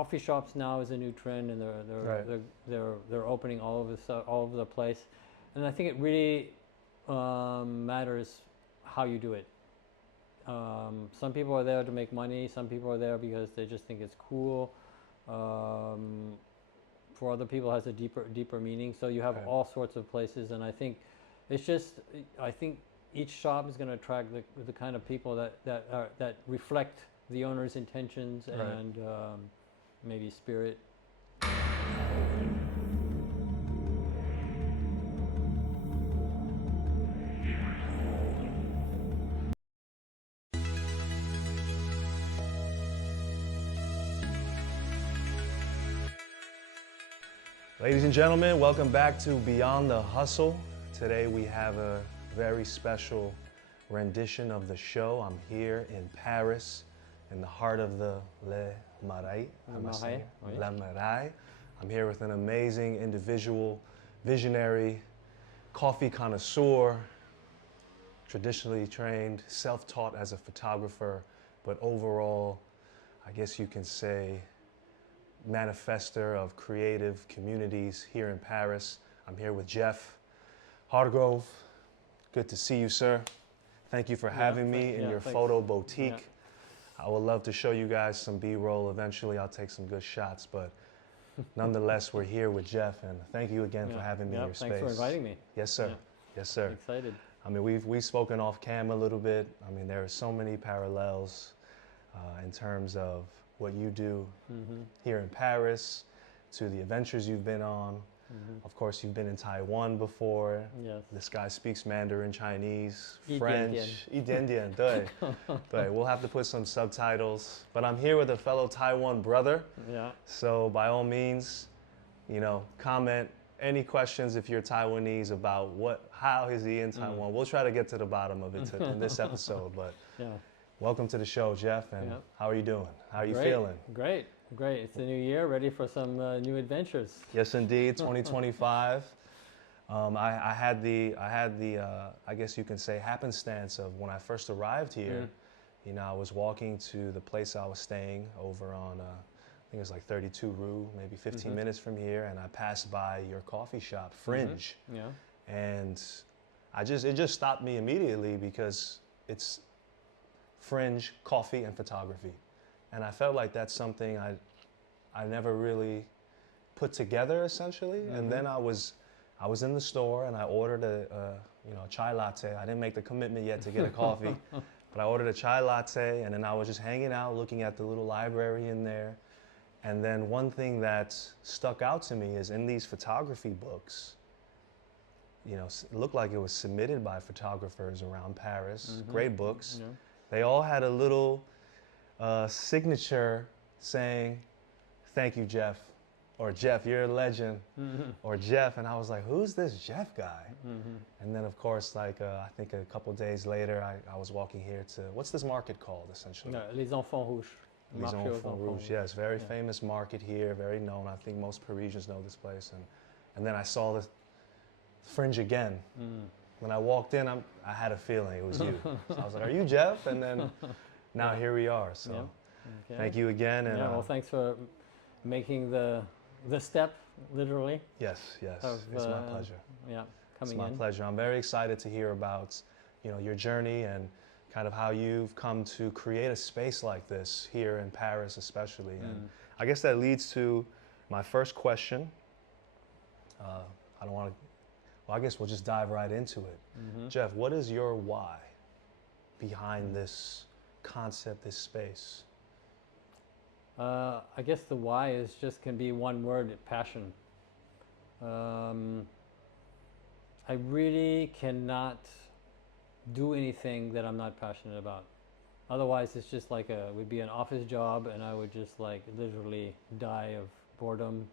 coffee shops now is a new trend, and they're opening all over the place, and I think it really matters how you do it. Some people are there to make money. Some people are there because they just think it's cool. For other people, it has a deeper meaning. So you have all sorts of places, and I think it's just. I think each shop is going to attract the kind of people that reflect the owner's intentions and maybe spirit. Ladies and gentlemen, welcome back to Beyond the Hustle. Today we have a very special rendition of the show. I'm here in Paris, in the heart of the Marais. Marais. I'm here with an amazing individual, visionary, coffee connoisseur, traditionally trained, self-taught as a photographer, but overall, I guess you can say, manifester of creative communities here in Paris. I'm here with Jeff Hargrove. Good to see you, sir. Thank you for having me in your photo boutique. I would love to show you guys some B-roll. Eventually, I'll take some good shots, but nonetheless, we're here with Jeff, and thank you again for having me in your space. Thanks for inviting me. Yes, sir. Yes, sir. I'm excited. I mean, we've spoken off cam a little bit. I mean, there are so many parallels in terms of what you do here in Paris, to the adventures you've been on. Of course, you've been in Taiwan before. Yes. This guy speaks Mandarin, Chinese, 一点点. French. 一点点, 对. 对, we'll have to put some subtitles. But I'm here with a fellow Taiwan brother. Yeah. So by all means, you know, comment any questions if you're Taiwanese about how is he in Taiwan. We'll try to get to the bottom of it in this episode. But welcome to the show, Jeff, and how are you doing? How are you feeling? Great. It's the new year, ready for some new adventures. Yes, indeed, 2025. I had the I guess you can say happenstance of when I first arrived here. You know, I was walking to the place I was staying over on, I think it's like 32 Rue, maybe 15 minutes from here, and I passed by your coffee shop, Fringe. And it just stopped me immediately because it's Fringe Coffee and photography, and I felt like that's something I never really put together essentially. And then I was in the store and I ordered a chai latte. I didn't make the commitment yet to get a coffee, but I ordered a chai latte, and then I was just hanging out looking at the little library in there. And then one thing that stuck out to me is in these photography books, you know, it looked like it was submitted by photographers around Paris, great books. They all had a little signature saying, "Thank you, Jeff," or "Jeff, you're a legend," or "Jeff," and I was like, who's this Jeff guy? And then of course, like I think a couple days later, I was walking here to, what's this market called essentially? Les Enfants Rouges. Les Enfants Rouges, yes, very famous market here, very known. I think most Parisians know this place. And then I saw the Fringe again. When I walked in, I had a feeling it was you. So I was like, are you Jeff? And then now here we are. So thank you again. And, well, thanks for making the step, literally. Yes, it's my pleasure. Coming in. It's my pleasure. I'm very excited to hear about, you know, your journey and kind of how you've come to create a space like this here in Paris especially. And I guess that leads to my first question. I guess we'll just dive right into it. Jeff, what is your why behind this concept, this space? I guess the why can be one word: passion. I really cannot do anything that I'm not passionate about. Otherwise, it's just like it would be an office job, and I would just like literally die of boredom,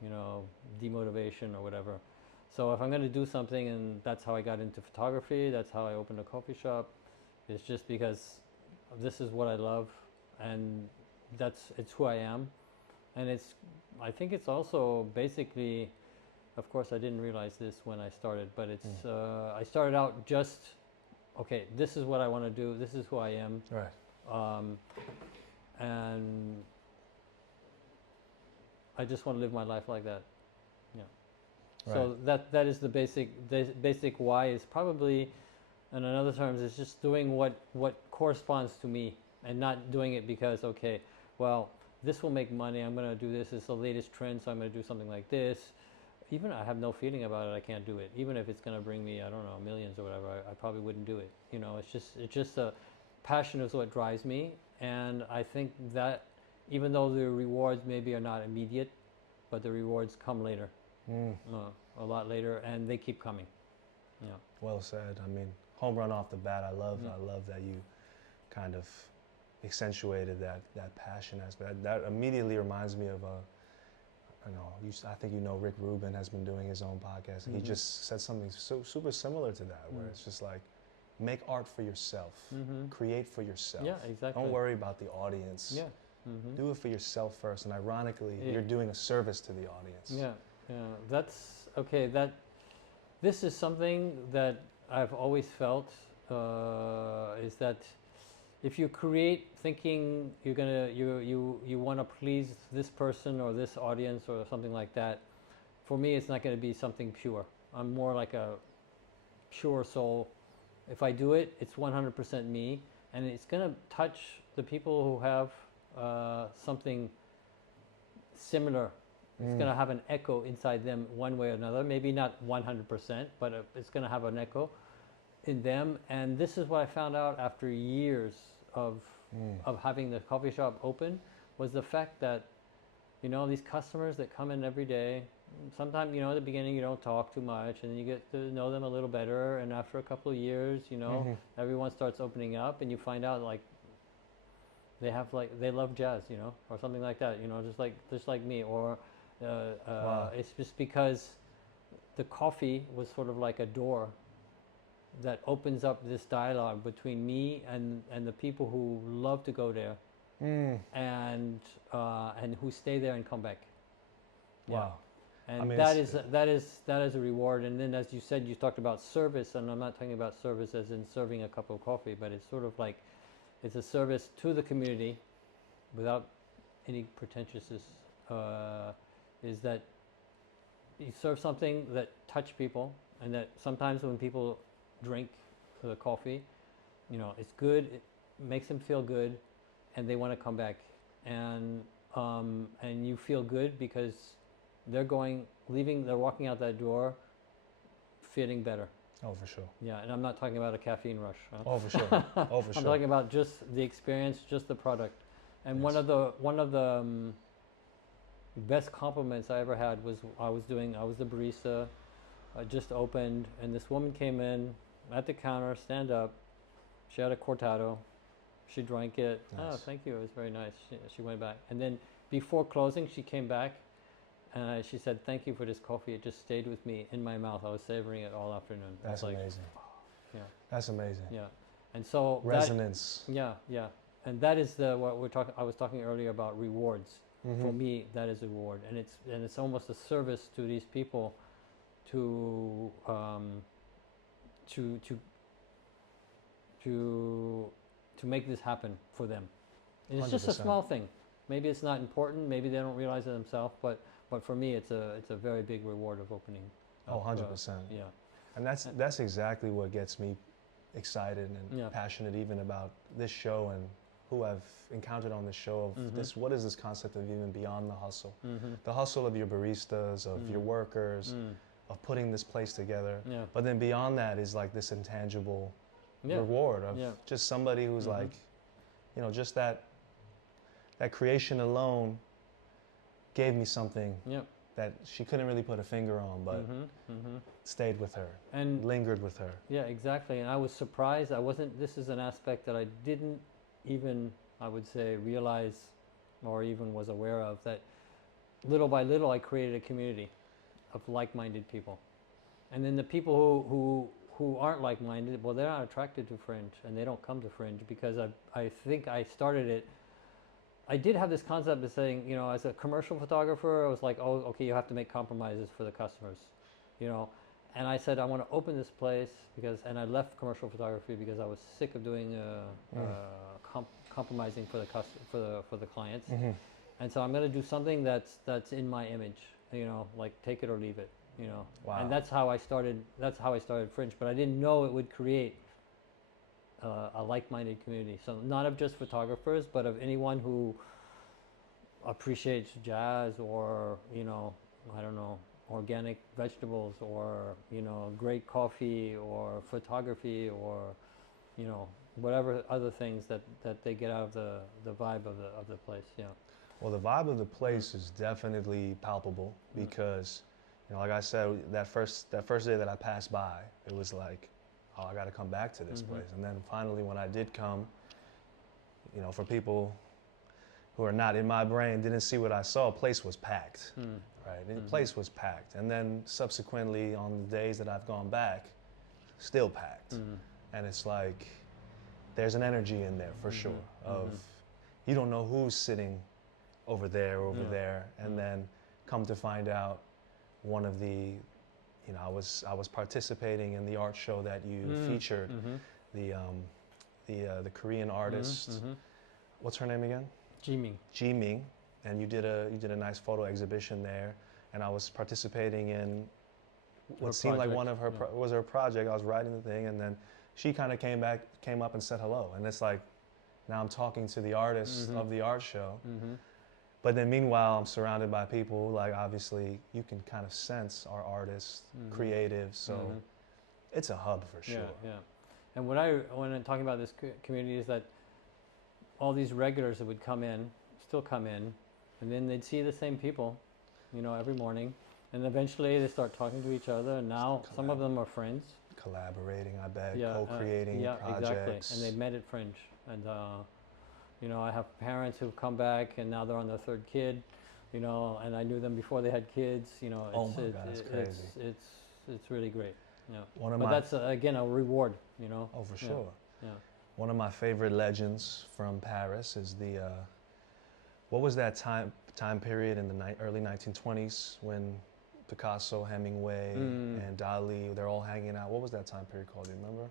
you know, demotivation or whatever. So if I'm going to do something, and that's how I got into photography, that's how I opened a coffee shop, it's just because this is what I love, and it's who I am. And I think it's also basically, of course I didn't realize this when I started, but I started out just, okay, this is what I want to do, this is who I am. Right. And I just want to live my life like that. Yeah. Right. So that is the basic why is probably, and in other terms, is just doing what corresponds to me and not doing it because, okay, well, this will make money. I'm going to do this. It's the latest trend, so I'm going to do something like this. Even I have no feeling about it, I can't do it. Even if it's going to bring me, I don't know, millions or whatever, I probably wouldn't do it. You know, it's just a passion is what drives me. And I think that even though the rewards maybe are not immediate, but the rewards come later, a lot later, and they keep coming. Yeah. Well said. I mean, home run off the bat. I love that you kind of accentuated that passion aspect. That immediately reminds me of I think Rick Rubin has been doing his own podcast. He just said something so super similar to that, where it's just like, make art for yourself, create for yourself. Yeah, exactly. Don't worry about the audience. Yeah. Do it for yourself first, and ironically, you're doing a service to the audience. Yeah, yeah. That's okay. This is something that I've always felt is that if you create thinking you want to please this person or this audience or something like that, for me it's not going to be something pure. I'm more like a pure soul. If I do it, it's 100% me, and it's going to touch the people who have something similar. It's going to have an echo inside them one way or another. Maybe not 100%, but it's going to have an echo in them. And this is what I found out after years of having the coffee shop open, was the fact that, you know, these customers that come in every day, sometimes, you know, at the beginning you don't talk too much, and then you get to know them a little better, and after a couple of years, you know, everyone starts opening up, and you find out like they love jazz, you know, or something like that, you know, just like me, or it's just because the coffee was sort of like a door that opens up this dialogue between me and the people who love to go there, and who stay there and come back. Wow. Yeah. And I mean, that is a reward. And then, as you said, you talked about service, and I'm not talking about service as in serving a cup of coffee, but it's sort of like it's a service to the community, without any pretentiousness. Is that you serve something that touch people, and that sometimes when people drink the coffee, you know, it's good, it makes them feel good, and they want to come back, and you feel good because they're walking out that door feeling better. Oh, for sure. Yeah, and I'm not talking about a caffeine rush. Huh? Oh, for sure. Oh, for sure. I'm talking about just the experience, just the product. And Yes. one of the best compliments I ever had was I was the barista. I just opened, and this woman came in at the counter, stand up. She had a cortado. She drank it. Nice. Oh, thank you. It was very nice. She went back, and then before closing, she came back. And she said, "Thank you for this coffee. It just stayed with me in my mouth. I was savoring it all afternoon." That's like, amazing. yeah, That's amazing. yeah. And so Resonance. yeah, and that is what we're talking. I was talking earlier about rewards. For me, that is a reward, and it's almost a service to these people to make this happen for them. And it's just a 100%. small thing. Maybe it's not important. Maybe they don't realize it themselves, but for me, it's a very big reward of opening. Oh, 100%. Yeah. And that's exactly what gets me excited and passionate even about this show and who I've encountered on this show of this. What is this concept of even beyond the hustle? The hustle of your baristas, of your workers, of putting this place together. Yeah. But then beyond that is like this intangible reward of just somebody who's like, you know, just that creation alone gave me something that she couldn't really put a finger on, but stayed with her and lingered with her. Yeah, exactly. And I was surprised. This is an aspect that I didn't even, I would say, realize or even was aware of, that little by little I created a community of like-minded people. And then the people who aren't like-minded, well, they're not attracted to Fringe, and they don't come to Fringe because I think I started it. I did have this concept of saying, you know, as a commercial photographer, I was like, oh, okay, you have to make compromises for the customers, you know. And I said, I want to open this place and I left commercial photography because I was sick of doing compromising for the clients. and so I'm going to do something that's in my image, you know, like take it or leave it, you know. Wow. And that's how I started Fringe, but I didn't know it would create a like-minded community. So not of just photographers, but of anyone who appreciates jazz, or, you know, I don't know, organic vegetables, or, you know, great coffee, or photography, or, you know, whatever other things that they get out of the vibe of the place. Yeah. Well, the vibe of the place is definitely palpable, because, you know, like I said, that first day that I passed by, it was like, oh, I got to come back to this place. And then finally, when I did come, you know, for people who are not in my brain, didn't see what I saw, the place was packed, right? The place was packed. And then subsequently, on the days that I've gone back, still packed. And it's like, there's an energy in there for sure of, you don't know who's sitting over there, and then come to find out, one of the, you know, I was participating in the art show that you featured, the Korean artist, what's her name again? Ji-Ming, and you did a nice photo exhibition there, and I was participating in what seemed like one of her was her project. I was writing the thing, and then she kind of came up and said hello, and it's like, now I'm talking to the artist of the art show. But then meanwhile, I'm surrounded by people, like, obviously you can kind of sense are artists, creative, so it's a hub for sure. Yeah. And when I'm talking about this community is that all these regulars that would still come in, and then they'd see the same people, you know, every morning, and eventually they start talking to each other, and now some of them are friends. Collaborating, I bet, co-creating projects. Exactly, and they met at Fringe, and you know, I have parents who've come back, and now they're on their third kid, you know, and I knew them before they had kids, you know. Oh my God, that's crazy. It's really great. Yeah. But that's again a reward, you know. Oh, for sure. Yeah. One of my favorite legends from Paris is the what was that time period in the early 1920s when Picasso, Hemingway, and Dali, they're all hanging out. What was that time period called? Do you remember?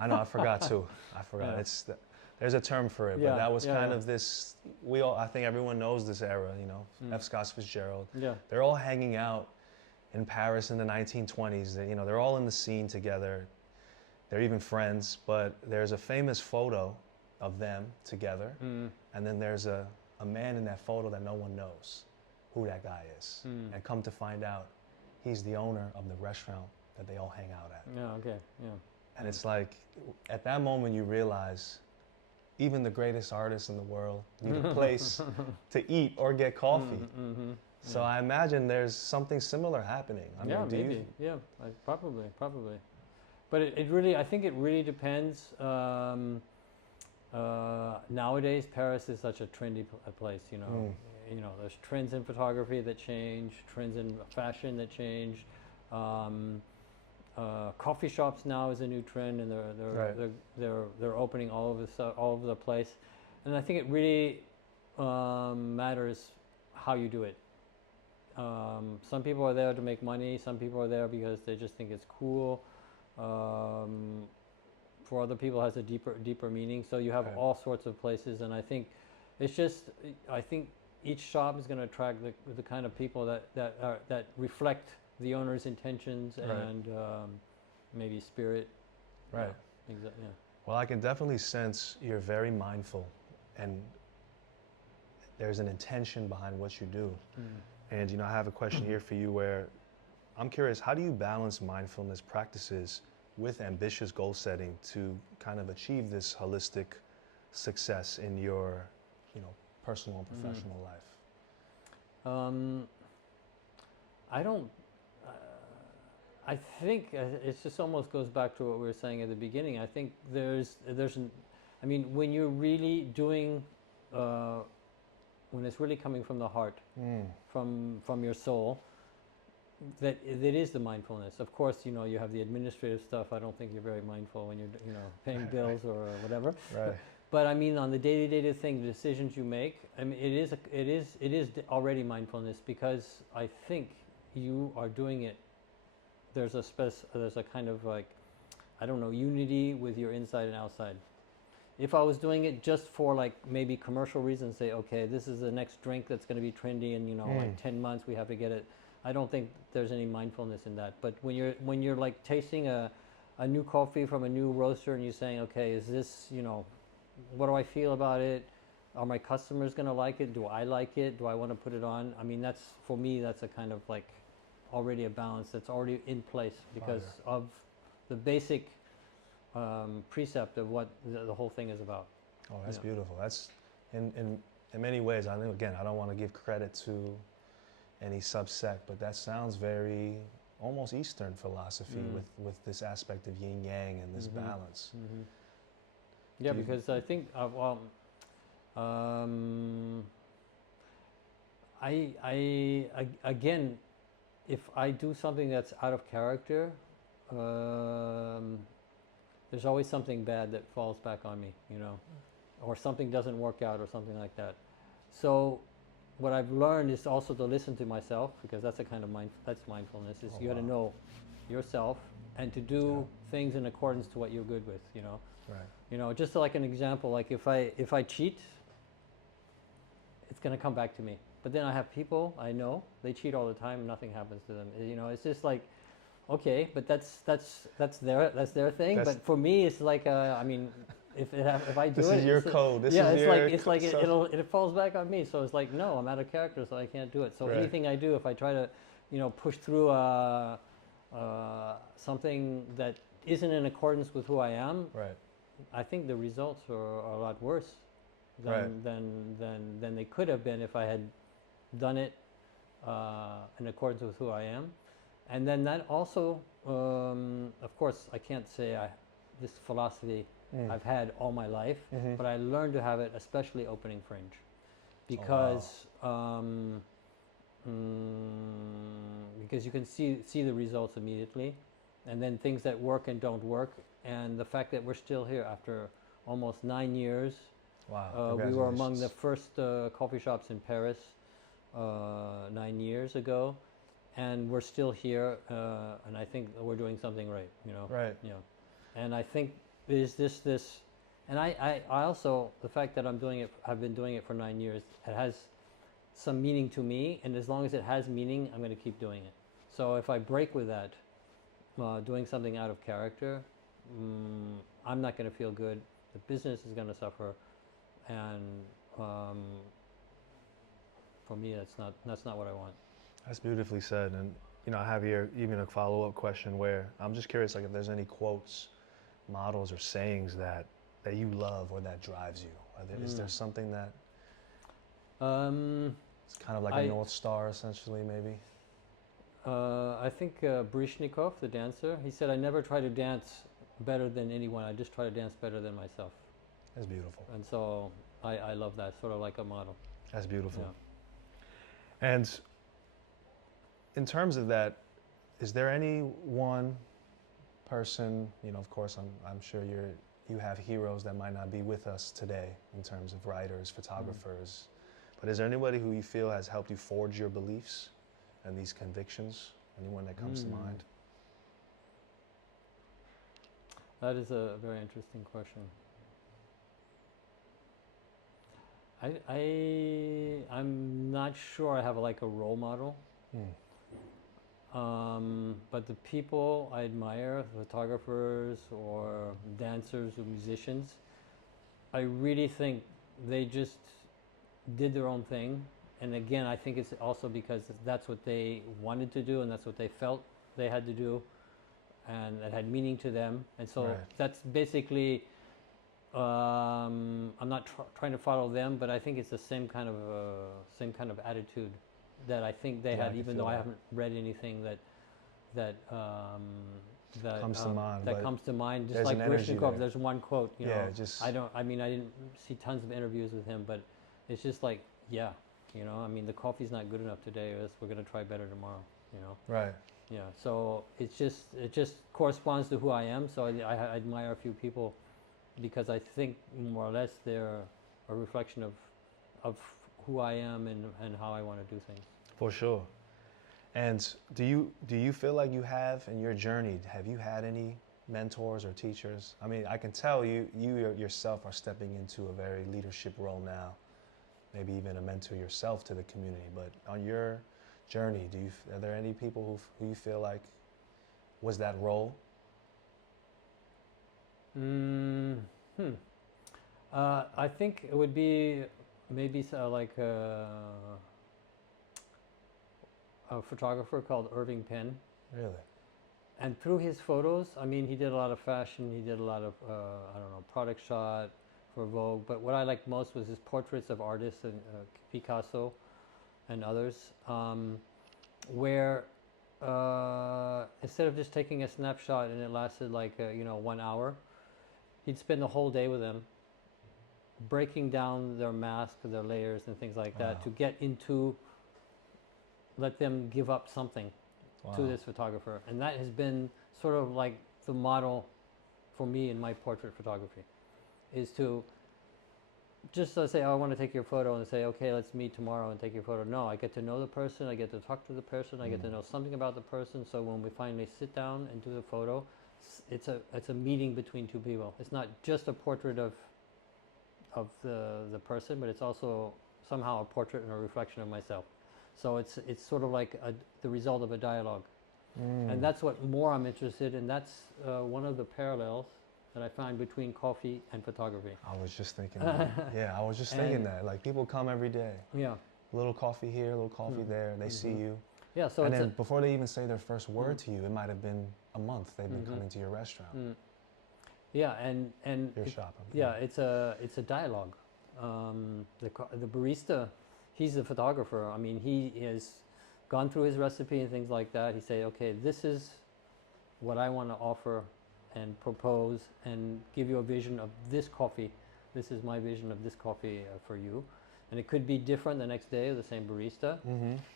I know, I forgot too. I forgot. Yeah. There's a term for it, but that was kind of this. I think everyone knows this era. You know, F. Scott Fitzgerald. Yeah. They're all hanging out in Paris in the 1920s. You know, they're all in the scene together. They're even friends. But there's a famous photo of them together, and then there's a man in that photo that no one knows who that guy is, and come to find out, he's the owner of the restaurant that they all hang out at. Yeah. Okay. Yeah. And it's like, at that moment you realize, even the greatest artists in the world need a place to eat or get coffee. So I imagine there's something similar happening. I mean, maybe. Yeah, probably. But it really, I think it really depends. Nowadays, Paris is such a trendy place. You know, there's trends in photography that change, trends in fashion that change. Coffee shops now is a new trend, and they're opening all over the place, and I think it really matters how you do it. Some people are there to make money. Some people are there because they just think it's cool. For other people, it has a deeper meaning. So you have all sorts of places, and I think I think each shop is going to attract the kind of people that reflect the owner's intentions and maybe spirit. Right. Yeah, exactly. Yeah. Well, I can definitely sense you're very mindful, and there's an intention behind what you do. And you know, I have a question here for you where I'm curious, how do you balance mindfulness practices with ambitious goal setting to kind of achieve this holistic success in your, you know, personal and professional life? I don't. I think it just almost goes back to what we were saying at the beginning. I think I mean, when you're really doing, when it's really coming from the heart, from your soul, that is the mindfulness. Of course, you know, you have the administrative stuff. I don't think you're very mindful when you're, you know, paying bills or whatever. Right. But I mean, on the day-to-day thing, the decisions you make, I mean, it is already mindfulness, because I think you are doing it. There's a kind of, like, I don't know, unity with your inside and outside. if I was doing it just for like maybe commercial reasons, say, okay, this is the next drink that's going to be trendy in, you know, like 10 months we have to get it. I don't think there's any mindfulness in that. But when you're like tasting a new coffee from a new roaster and you're saying, okay, is this, you know, what do I feel about it? Are my customers going to like it? Do I like it? Do I want to put it on? I mean, that's, for me, that's a kind of like already a balance that's already in place because of the basic precept of what the whole thing is about. Oh, that's beautiful. That's in many ways. I know, again, I don't want to give credit to any subsect, but that sounds very almost Eastern philosophy with this aspect of yin yang and this balance. Yeah, because I think again, if I do something that's out of character, there's always something bad that falls back on me, you know, or something doesn't work out or something like that. So what I've learned is also to listen to myself, because that's a kind of that's mindfulness, is you got to know yourself and to do things in accordance to what you're good with, you know. Right. You know, just like an example, like if I cheat, it's going to come back to me. But then I have people I know, they cheat all the time, nothing happens to them. You know, it's just like, okay, but that's their thing. But for me, it's like, I mean, if I do this it, is your code. This yeah, is it's like it falls back on me. So it's like, no, I'm out of character, so I can't do it. So anything I do, if I try to, you know, push through something that isn't in accordance with who I am, I think the results are a lot worse than they could have been if I had done it in accordance with who I am. And then that also, of course, I can't say this philosophy I've had all my life, but I learned to have it, especially opening Fringe, because because you can see the results immediately, and then things that work and don't work, and the fact that we're still here after almost 9 years. Wow! We were among the first coffee shops in Paris 9 years ago. And we're still here, and I think we're doing something right, you know. Right. You know, and I think there's this, and I also, the fact that I've been doing it for 9 years, it has some meaning to me, and as long as it has meaning, I'm going to keep doing it. So if I break with that, doing something out of character, I'm not going to feel good. The business is going to suffer, and for me, that's not what I want. That's beautifully said. And, you know, I have here even a follow-up question where I'm just curious, like, if there's any quotes, models, or sayings that you love or that drives you. Is there something that it's kind of like a North Star, essentially, maybe? I think Baryshnikov, the dancer, he said, I never try to dance better than anyone. I just try to dance better than myself. That's beautiful. And so I love that, sort of like a model. That's beautiful. Yeah. And in terms of that, is there any one person, you know, of course, I'm sure you have heroes that might not be with us today in terms of writers, photographers, but is there anybody who you feel has helped you forge your beliefs and these convictions? Anyone that comes to mind? That is a very interesting question. I'm not sure I have like a role model. But the people I admire, photographers or dancers or musicians, I really think they just did their own thing. And again, I think it's also because that's what they wanted to do and that's what they felt they had to do, and it had meaning to them. And so that's basically, I'm not trying to follow them, but I think it's the same kind of attitude that I think they had, even though I haven't read anything that comes to mind. That comes to mind. Just like Baryshnikov, there's one quote. You know, I didn't see tons of interviews with him, but it's just like, yeah, you know, I mean, the coffee's not good enough today. We're gonna try better tomorrow. You know. Right. Yeah. So it just corresponds to who I am. So I admire a few people because I think more or less they're a reflection of who I am and how I want to do things. For sure. And do you feel like you have in your journey, have you had any mentors or teachers? I mean, I can tell you yourself are stepping into a very leadership role now, maybe even a mentor yourself to the community. But on your journey, are there any people who you feel like was that role? I think it would be maybe like a photographer called Irving Penn. Really? And through his photos, I mean, he did a lot of fashion, he did a lot of, I don't know, product shot for Vogue. But what I liked most was his portraits of artists, and Picasso and others, where instead of just taking a snapshot and it lasted like, 1 hour, he'd spend the whole day with them, breaking down their mask, their layers and things like that to get into, let them give up something to this photographer. And that has been sort of like the model for me in my portrait photography, is to just say, oh, I want to take your photo, and say, okay, let's meet tomorrow and take your photo. No, I get to know the person, I get to talk to the person, I get to know something about the person, so when we finally sit down and do the photo, it's a meeting between two people. It's not just a portrait of the person, but it's also somehow a portrait and a reflection of myself. So it's sort of like the result of a dialogue. And that's what more I'm interested in. That's one of the parallels that I find between coffee and photography. I was just thinking that. Yeah, I was just thinking that. Like, people come every day. Yeah. A little coffee here, a little coffee there. They see you. Yeah, so and then before they even say their first word to you, it might have been a month they've been coming to your restaurant. Yeah, and your shop. Yeah, it's a dialogue. The barista, he's the photographer. I mean, he has gone through his recipe and things like that. He say, okay, this is what I want to offer and propose and give you a vision of this coffee. This is my vision of this coffee for you. And it could be different the next day, the same barista,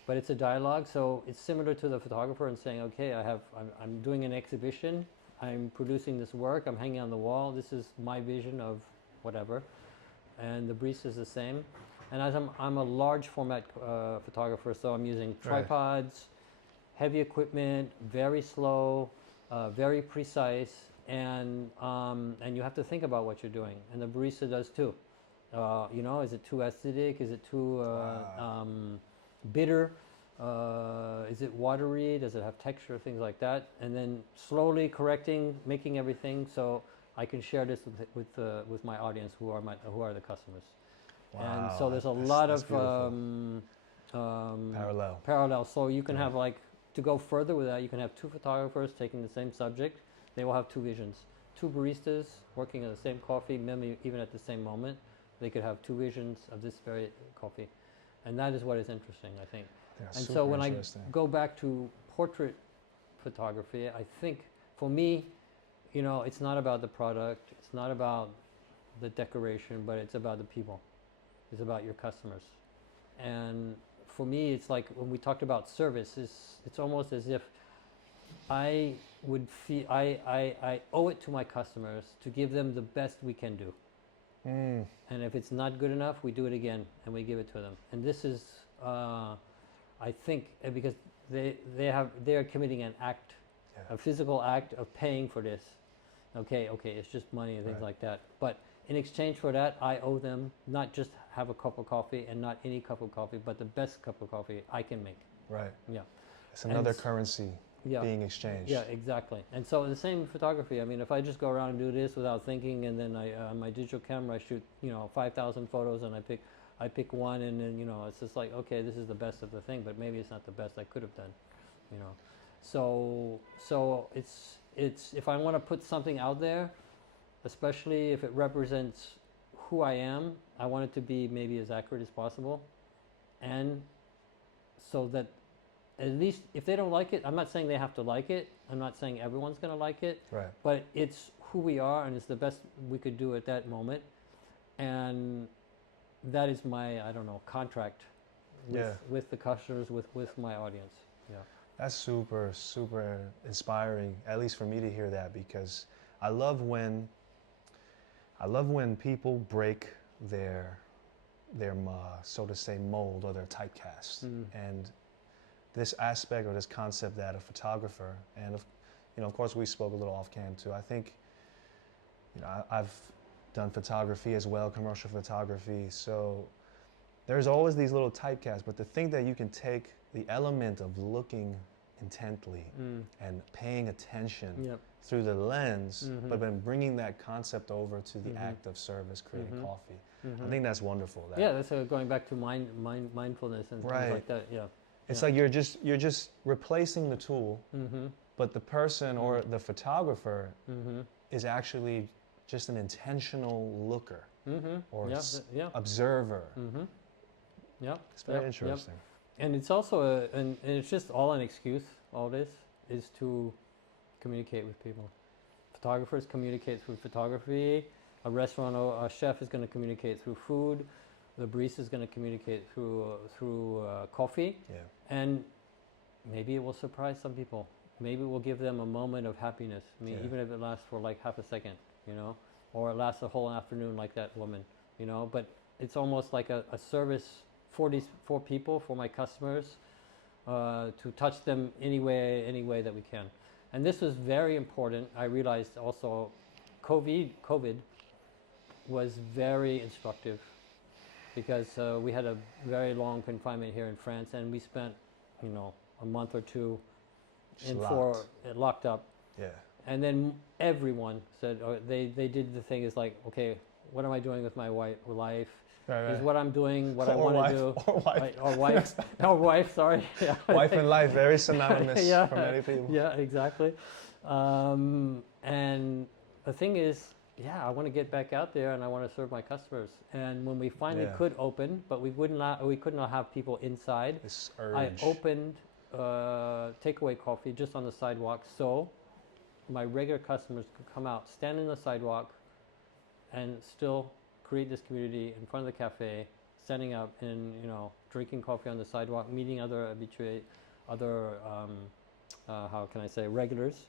but it's a dialogue. So it's similar to the photographer and saying, okay, I'm doing an exhibition, I'm producing this work, I'm hanging on the wall, this is my vision of whatever. And the barista is the same. And as I'm a large format photographer, so I'm using tripods, heavy equipment, very slow, very precise, and you have to think about what you're doing. And the barista does too. Is it too acidic? Is it too bitter? Is it watery? Does it have texture? Things like that. And then slowly correcting, making everything so I can share this with my audience, who are the customers. Wow, and so there's a lot of parallel. So you can have, like, to go further with that, you can have two photographers taking the same subject. They will have two visions. Two baristas working on the same coffee, maybe even at the same moment. They could have two visions of this very coffee. And that is what is interesting, I think. Yeah, and so when I go back to portrait photography, I think for me, it's not about the product, it's not about the decoration, but it's about the people. It's about your customers. And for me, it's like when we talked about service, it's almost as if I would feel I owe it to my customers to give them the best we can do. And if it's not good enough, we do it again and we give it to them. And this is, I think, because they are committing an act, a physical act of paying for this. Okay, it's just money and things like that. But in exchange for that, I owe them not just have a cup of coffee, and not any cup of coffee, but the best cup of coffee I can make. Right. Yeah. It's another currency being exchanged. Yeah, exactly. And so the same photography. I mean, if I just go around and do this without thinking, and then on my digital camera I shoot 5,000 photos, and I pick one, and then it's just like, okay, this is the best of the thing, but maybe it's not the best I could have done. So it's if I want to put something out there, especially if it represents who I am, I want it to be maybe as accurate as possible, and so that at least if they don't like it, I'm not saying they have to like it. I'm not saying everyone's going to like it. Right. But it's who we are, and it's the best we could do at that moment. And that is my, contract with the customers, with my audience. Yeah. That's super, super inspiring, at least for me to hear that, because I love when people break their so to say mold or their typecast. And this aspect or this concept that a photographer and you know, of course we spoke a little off cam too. I think, you know, I've done photography as well, commercial photography. So there's always these little typecasts, but to think that you can take the element of looking intently and paying attention through the lens, but then bringing that concept over to the act of service, creating coffee. I think that's wonderful. Yeah, that's going back to mindfulness and things like that. Yeah, it's like you're just replacing the tool, but the person or the photographer is actually just an intentional looker or observer. Yeah, it's very interesting. And it's also and it's just all an excuse. All this is to communicate with people. Photographers communicate through photography. A restaurant or a chef is going to communicate through food. The barista is going to communicate through coffee. Yeah. And maybe it will surprise some people. Maybe it will give them a moment of happiness. I mean, even if it lasts for like half a second, you know, or it lasts a whole afternoon like that woman, you know. But it's almost like a service for people, for my customers, to touch them any way that we can. And this was very important. I realized also COVID was very instructive because we had a very long confinement here in France, and we spent, you know, a month or two locked up. Yeah. And then everyone said, they did the thing is like, okay, what am I doing with my life? Right. Is what I'm doing what I want to do. Or wife, sorry. Yeah. Wife and life, very synonymous for many people. Yeah, exactly. And the thing is, I want to get back out there and I want to serve my customers. And when we finally could open, but we could not have people inside. This urge. I opened takeaway coffee just on the sidewalk, so my regular customers could come out, stand in the sidewalk, and still create this community in front of the cafe, standing up and, you know, drinking coffee on the sidewalk, meeting other how can I say, regulars.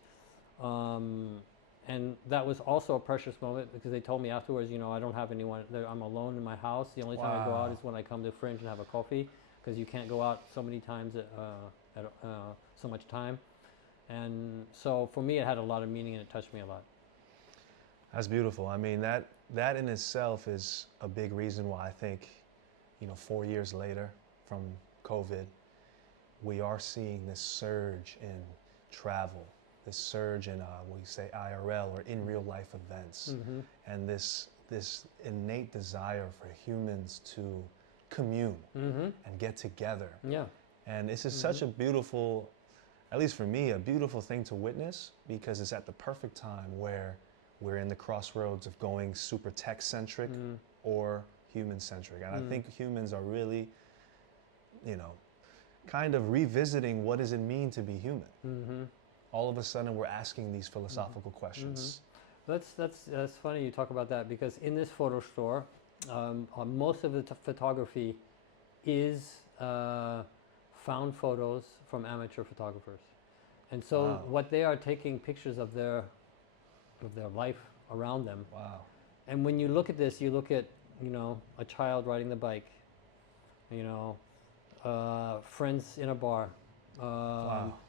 And that was also a precious moment because they told me afterwards, you know, I don't have anyone there. I'm alone in my house. The only time I go out is when I come to Fringe and have a coffee, because you can't go out so many times at so much time. And so for me, it had a lot of meaning and it touched me a lot. That's beautiful. I mean, that in itself is a big reason why I think, you know, 4 years later from COVID, we are seeing this surge in travel, this surge in we say IRL or in real life events, and this innate desire for humans to commune and get together. Yeah. And this is such a beautiful, at least for me, a beautiful thing to witness, because it's at the perfect time where we're in the crossroads of going super tech-centric or human-centric. And I think humans are really, you know, kind of revisiting what does it mean to be human. All of a sudden, we're asking these philosophical questions. That's funny you talk about that, because in this photo store, most of the photography is found photos from amateur photographers. And so what they are taking pictures of their life around them. Wow. And when you look at this, you look at, you know, a child riding the bike, you know, friends in a bar,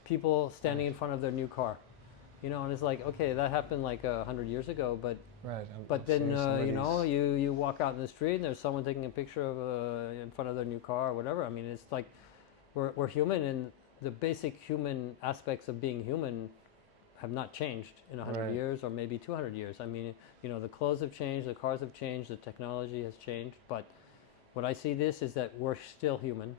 people standing in front of their new car, you know, and it's like, okay, that happened like 100 years ago, but then you know, you walk out in the street and there's someone taking a picture of in front of their new car or whatever. I mean, it's like we're human, and the basic human aspects of being human have not changed in 100 years or maybe 200 years. I mean, you know, the clothes have changed, the cars have changed, the technology has changed, but what I see this is that we're still human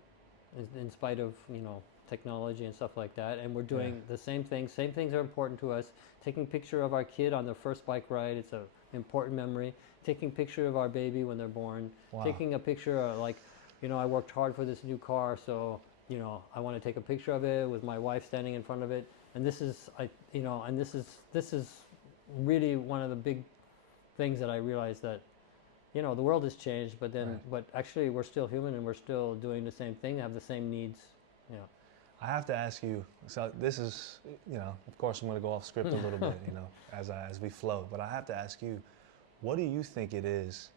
in spite of, you know, technology and stuff like that, and we're doing the same things. Same things are important to us. Taking a picture of our kid on their first bike ride, it's an important memory. Taking a picture of our baby when they're born. Taking a picture of, like, you know, I worked hard for this new car, so, you know, I want to take a picture of it with my wife standing in front of it. And this is, this is really one of the big things that I realized, that, you know, the world has changed, but then, but actually we're still human and we're still doing the same thing, have the same needs, you know. I have to ask you, so this is, you know, of course I'm going to go off script a little bit, you know, as we flow, but I have to ask you, what do you think it is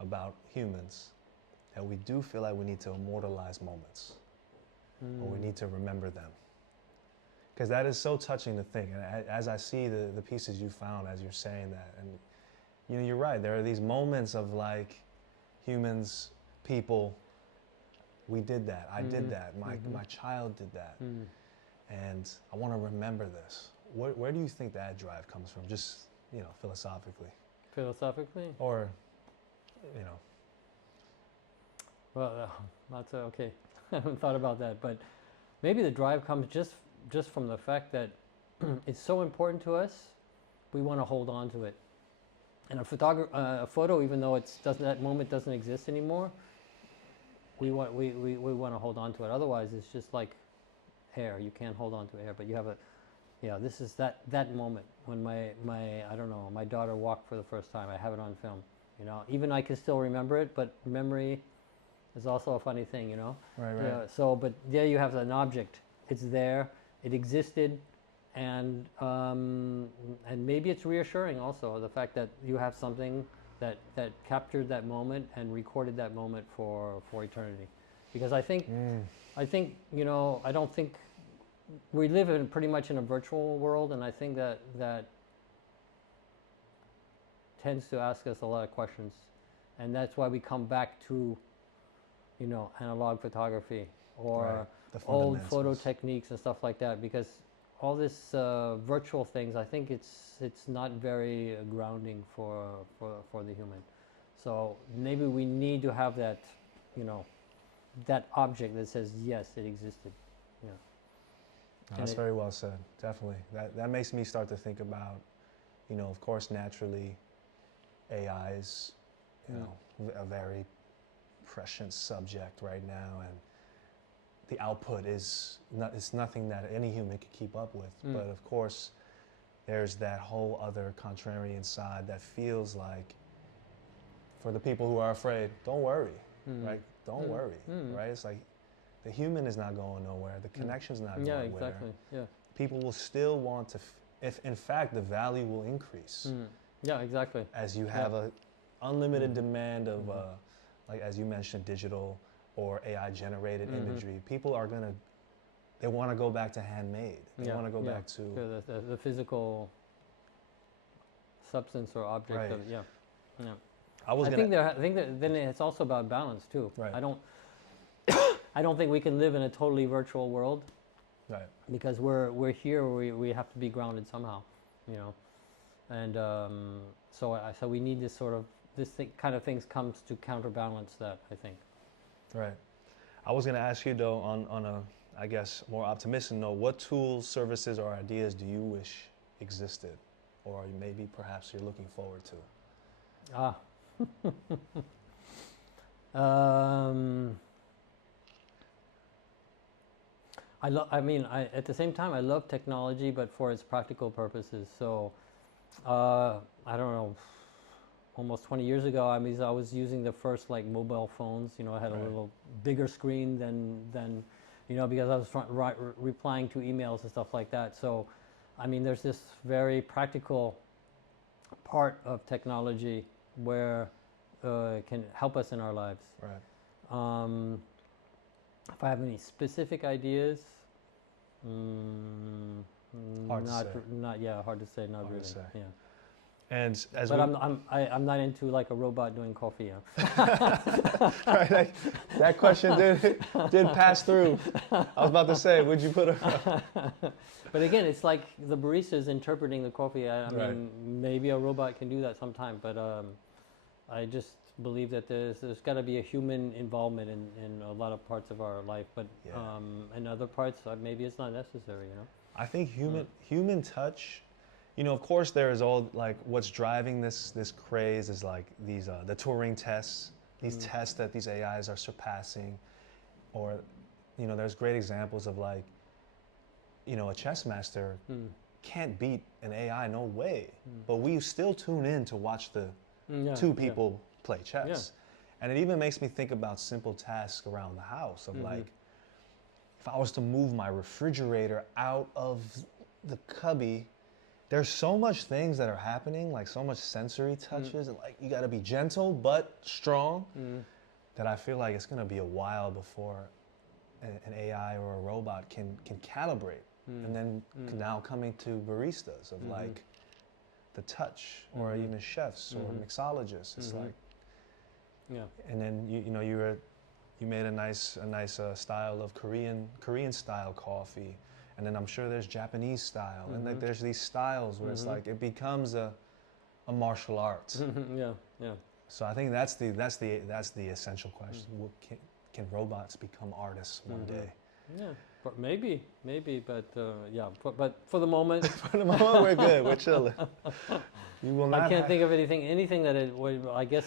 about humans that we do feel like we need to immortalize moments, or we need to remember them? Because that is so touching to think. And as I see the pieces you found as you're saying that, and you know, you're right. There are these moments of like humans, people, we did that. I did that. My child did that. And I want to remember this. Where do you think that drive comes from? Just, you know, philosophically. Philosophically? Or, you know. Well, that's okay. I haven't thought about that, but maybe the drive comes just from the fact that it's so important to us. We want to hold on to it. And a photo, even though that moment doesn't exist anymore, we want to hold on to it. Otherwise, it's just like air. You can't hold on to air, but you have this is that moment when my daughter walked for the first time. I have it on film. You know, even I can still remember it, but memory is also a funny thing. You know. Right. Yeah. So, but there you have an object. It's there. It existed, and maybe it's reassuring also the fact that you have something that captured that moment and recorded that moment for eternity. Because I think you know, I don't think we live in pretty much in a virtual world, and I think that tends to ask us a lot of questions, and that's why we come back to, you know, analog photography or old photo techniques and stuff like that, because all this virtual things, I think it's not very grounding for the human. So maybe we need to have that, you know, that object that says yes, it existed. Yeah. That's very well said. Definitely. That makes me start to think about, you know, of course, naturally, AI is, you know, a very prescient subject right now, and the output it's nothing that any human could keep up with. But of course, there's that whole other contrarian side that feels like, for the people who are afraid, don't worry, right? Don't worry, right? It's like the human is not going nowhere. The connection's not going nowhere. Yeah, exactly. Yeah. People will still want to, if in fact the value will increase. Yeah, exactly. As you have a unlimited demand of, like as you mentioned, digital or AI generated imagery. People are they want to go back to handmade. They want to go back to the physical substance or object. Right. Yeah. I think that then it's also about balance too. Right. I don't think we can live in a totally virtual world. Right. Because we're here. We have to be grounded somehow, you know, and so we need this sort of kind of things comes to counterbalance that, I think. Right. I was going to ask you though, on a, I guess, more optimistic note, what tools, services, or ideas do you wish existed, or maybe perhaps you're looking forward to? At the same time, I love technology, but for its practical purposes. So, I don't know, almost 20 years ago, I was using the first like mobile phones. You know, I had a little bigger screen than, you know, because I was replying to emails and stuff like that. So, I mean, there's this very practical part of technology where it can help us in our lives. Right. If I have any specific ideas, hard to say. Hard to say. Not hard really. To say. Yeah. And I'm not into like a robot doing coffee. Yeah. Right. That question did pass through. I was about to say, would you put a? But again, it's like the barista is interpreting the coffee. I mean, maybe a robot can do that sometime, but I just believe that there's got to be a human involvement in a lot of parts of our life, but in other parts maybe it's not necessary, you know. I think human touch, you know, of course there is all like what's driving this craze is like these the Turing tests, these tests that these AIs are surpassing, or you know, there's great examples of like, you know, a chess master can't beat an AI, no way, but we still tune in to watch the two people play chess. Yeah. And it even makes me think about simple tasks around the house of like, if I was to move my refrigerator out of the cubby, there's so much things that are happening, like so much sensory touches, and like you got to be gentle but strong, that I feel like it's going to be a while before an AI or a robot can calibrate and then now coming to baristas of like the touch, or even chefs or mixologists. It's like, and then you made a nice style of Korean style coffee, and then I'm sure there's Japanese style, and like there's these styles where it's like it becomes a martial art. So I think that's the essential question. Can robots become artists one day? Yeah, but maybe, but but for the moment, for the moment we're good. We're chilling. You will not. I can't think of anything that it would. I guess,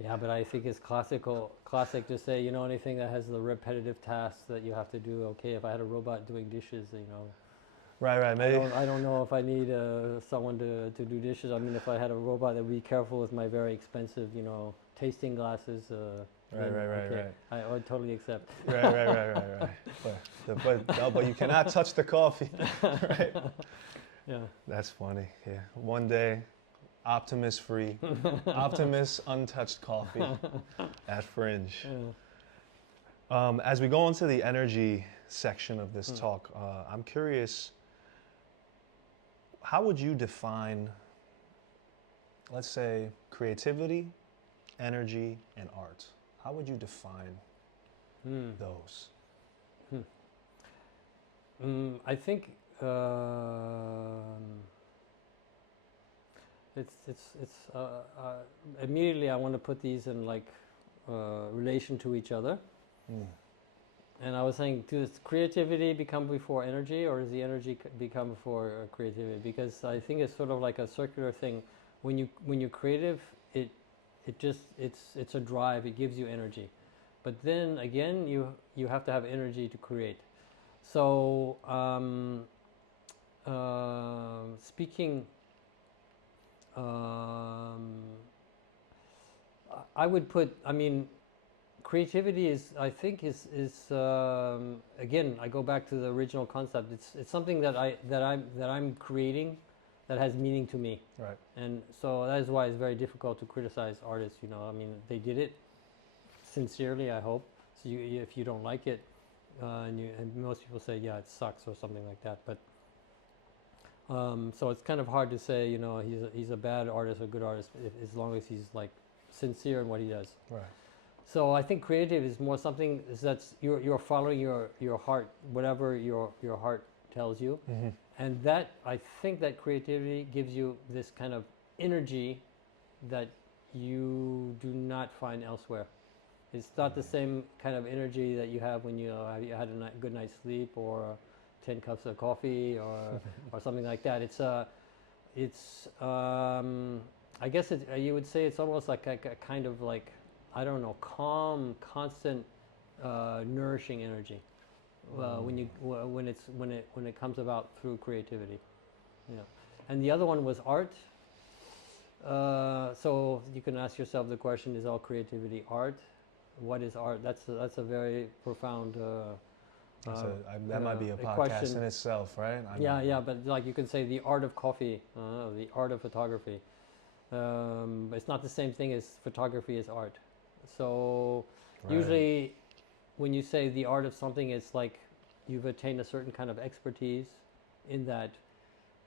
yeah, but I think it's classic to say, anything that has the repetitive tasks that you have to do. Okay, if I had a robot doing dishes, Right. Maybe. I don't know if I need someone to do dishes. I mean, if I had a robot that would be careful with my very expensive, tasting glasses. Right. I would totally accept. Right. But you cannot touch the coffee. Right. Yeah. That's funny. Yeah. One day, Optimus free, Optimus untouched coffee at Fringe. Yeah. As we go into the energy section of this talk, I'm curious, how would you define, let's say, creativity, energy, and art? How would you define those? I think it's immediately I want to put these in like relation to each other. And I was saying, does creativity become before energy, or does the energy become before creativity? Because I think it's sort of like a circular thing. When you're creative, it's a drive. It gives you energy, but then again, you have to have energy to create. So speaking, I would put. I mean, creativity is again. I go back to the original concept. It's something that I'm creating, that has meaning to me. Right. And so that is why it's very difficult to criticize artists. I mean, they did it sincerely, I hope. So if you don't like it, and most people say, yeah, it sucks or something like that. But so it's kind of hard to say, he's a bad artist or good artist as long as he's like sincere in what he does. Right. So I think creative is more something that's you're following your heart, whatever your heart tells you. And that, I think that creativity gives you this kind of energy that you do not find elsewhere. It's not the same kind of energy that you have when you had a good night's sleep, or 10 cups of coffee, or something like that. I guess you would say it's almost like a kind of like, I don't know, calm, constant, nourishing energy. When it comes about through creativity, and the other one was art. So you can ask yourself the question: is all creativity art? What is art? That's a very profound. That might be a podcast question in itself, right? Yeah, but like you can say the art of coffee, the art of photography. It's not the same thing as photography is art. So usually, when you say the art of something, it's like you've attained a certain kind of expertise in that.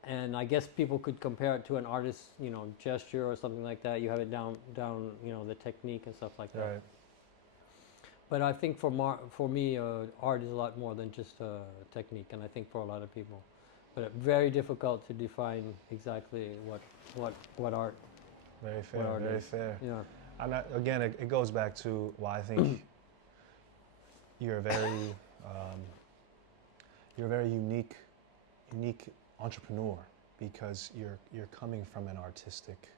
And I guess people could compare it to an artist's, gesture or something like that. You have it down, the technique and stuff like that. Right. But I think for me, art is a lot more than just technique, and I think for a lot of people. But very difficult to define exactly what art. Very fair. What art very is. fair. Yeah. And again, it goes back to why I think you're a very unique entrepreneur, because you're coming from an artistic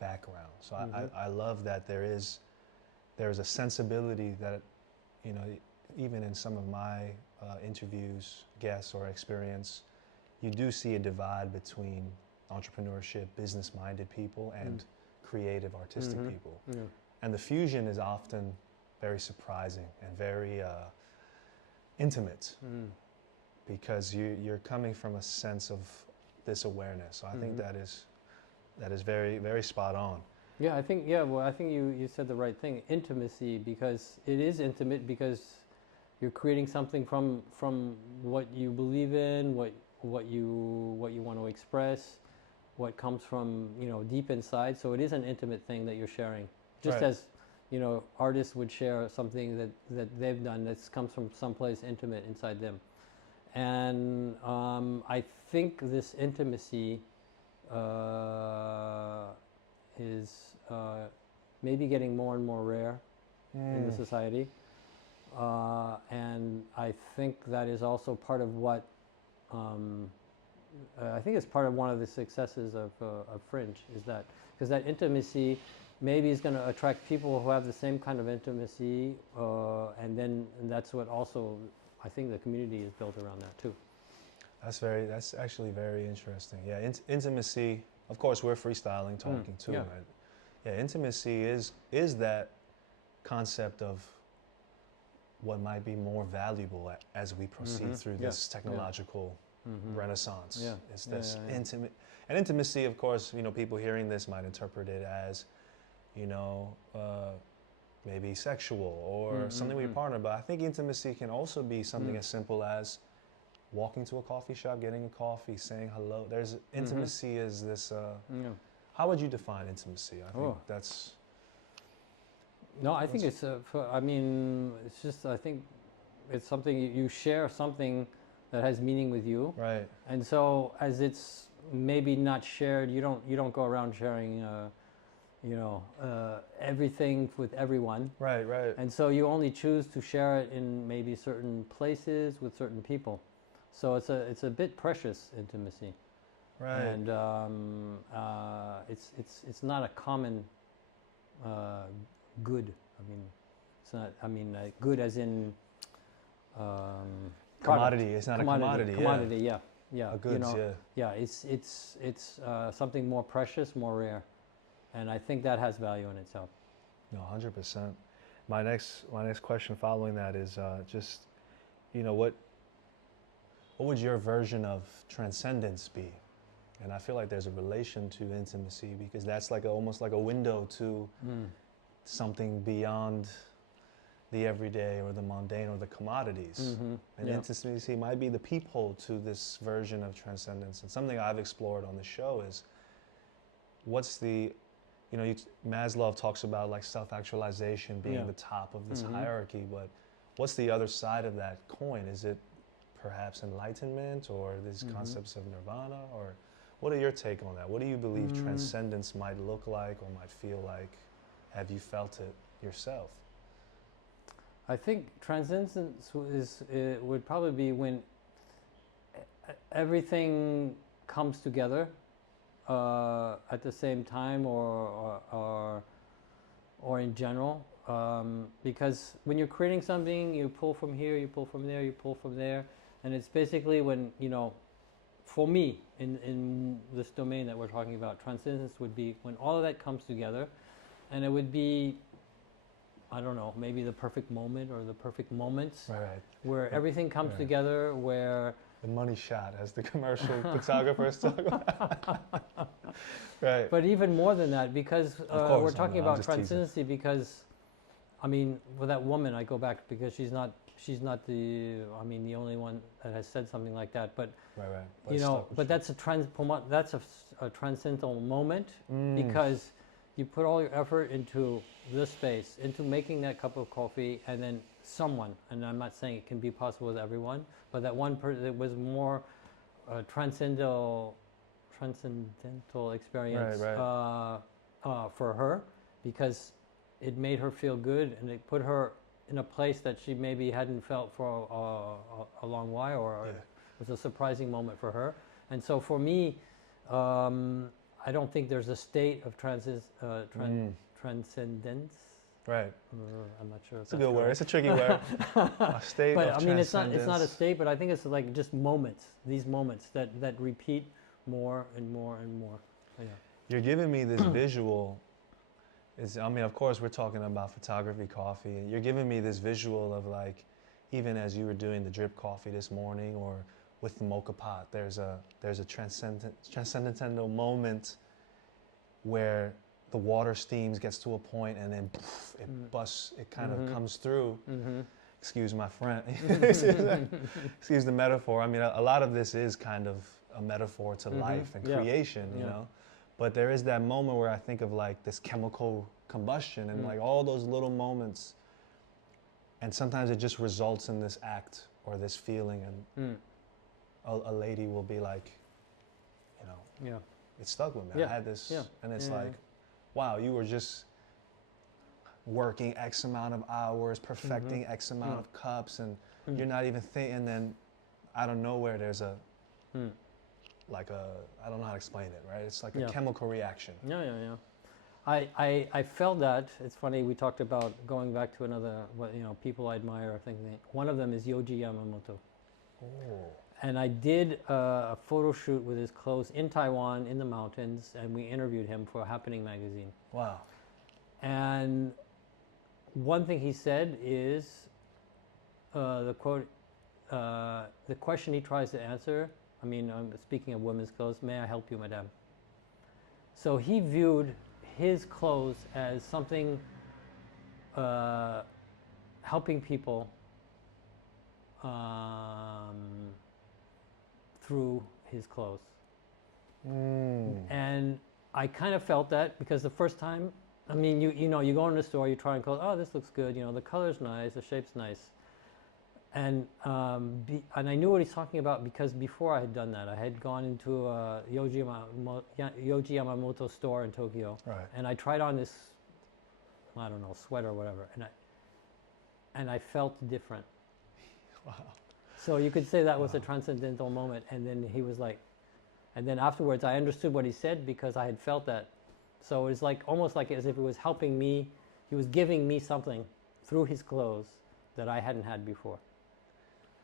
background. So I love that there is a sensibility that, even in some of my interviews, guests, or experience, you do see a divide between entrepreneurship, business-minded people, and creative, artistic people. Yeah. And the fusion is often very surprising and very intimate, because you're coming from a sense of this awareness. So I think that is very, very spot on. Yeah, I think you said the right thing, intimacy, because it is intimate, because you're creating something from what you believe in, what you want to express, what comes from, you know, deep inside. So it is an intimate thing that you're sharing, just Right. as, you know, artists would share something that they've done that comes from someplace intimate inside them. And I think this intimacy is maybe getting more and more rare in the society. And I think that is also part of what I think it's part of one of the successes of Fringe, is that because that intimacy maybe is going to attract people who have the same kind of intimacy, and that's what also I think the community is built around that too. That's actually very interesting. Yeah, intimacy. Of course, we're freestyling, talking too. yeah. Right? Yeah, intimacy is that concept of what might be more valuable as we proceed through this technological renaissance. Yeah. It's this intimate, and intimacy. Of course, you know, people hearing this might interpret it as, you know, maybe sexual or something with your partner. But I think intimacy can also be something as simple as walking to a coffee shop, getting a coffee, saying hello. There's intimacy is this. How would you define intimacy? I think that's. No, I think it's. I mean, it's just. I think it's something you share something that has meaning with you. Right. And so, as it's maybe not shared, you don't go around sharing. You know, everything with everyone. Right. Right. And so you only choose to share it in maybe certain places with certain people. So it's a bit precious intimacy. Right. And it's not a common good. I mean, it's not. I mean, good as in commodity. It's not commodity, a commodity. Commodity. Yeah. A goods. You know, yeah. It's something more precious, more rare, and I think that has value in itself. No, 100%. My next question following that is just, you know, what would your version of transcendence be? And I feel like there's a relation to intimacy because that's like almost like a window to something beyond the everyday or the mundane or the commodities. And intimacy might be the peephole to this version of transcendence. And something I've explored on the show is what's the, you know, Maslow talks about like self-actualization being the top of this hierarchy, but what's the other side of that coin? Is it perhaps enlightenment or these concepts of nirvana? Or what are your take on that? What do you believe transcendence might look like or might feel like? Have you felt it yourself? I think transcendence would probably be when everything comes together at the same time, or in general. Because when you're creating something, you pull from here, you pull from there, you pull from there, and it's basically when, you know, for me in this domain that we're talking about, transcendence would be when all of that comes together, and it would be, I don't know, maybe the perfect moment or the perfect moments, Right. where everything comes together, where the money shot, as the commercial photographers talk about. Right. But even more than that, because course, we're talking I'm about just teasing. transcendency, because, I mean, with that woman, I go back because she's not the only one that has said something like that. But Right. you know, but that's a transcendental moment, because you put all your effort into this space, into making that cup of coffee, and then someone, and I'm not saying it can be possible with everyone, but that one person, it was more transcendental experience for her, because it made her feel good, and it put her in a place that she maybe hadn't felt for a long while, or it was a surprising moment for her. And so for me, I don't think there's a state of transcendence. Right. I'm not sure. It's a good word. It's a tricky word. A state but of I mean, it's not a transcendence. state, but I think it's like just moments. These moments that repeat more and more and more. Yeah. You're giving me this visual. I mean, of course, we're talking about photography, coffee, and you're giving me this visual of like, even as you were doing the drip coffee this morning, or with the mocha pot, there's a transcendental moment where the water steams, gets to a point, and then poof, it busts. It kind of comes through, excuse my friend, excuse the metaphor. I mean, a lot of this is kind of a metaphor to life and creation, you know. But there is that moment where I think of like this chemical combustion and like all those little moments, and sometimes it just results in this act or this feeling, and a lady will be like, you know, it stuck with me. I had this, and it's like, wow, you were just working X amount of hours, perfecting X amount of cups, and you're not even thinking. And then out of nowhere, there's a like a, I don't know how to explain it, right? It's like a chemical reaction. I felt that. It's funny, we talked about going back to another, people I admire or things. One of them is Yohji Yamamoto. Oh. And I did a photo shoot with his clothes in Taiwan, in the mountains, and we interviewed him for Happening magazine. Wow. And one thing he said is, the quote, the question he tries to answer, I mean, speaking of women's clothes, may I help you, madame? So he viewed his clothes as something, helping people through his clothes. And I kind of felt that because the first time, I mean, you know, you go in the store, you try and clothes, oh, this looks good, you know, the color's nice, the shape's nice. And I knew what he's talking about because before I had done that, I had gone into a Yohji Yamamoto store in Tokyo, and I tried on this, I don't know, sweater or whatever, and I felt different. Wow. So you could say that was a transcendental moment, and then he was like, and then afterwards I understood what he said because I had felt that. So it's like almost like as if it was helping me, he was giving me something through his clothes that I hadn't had before.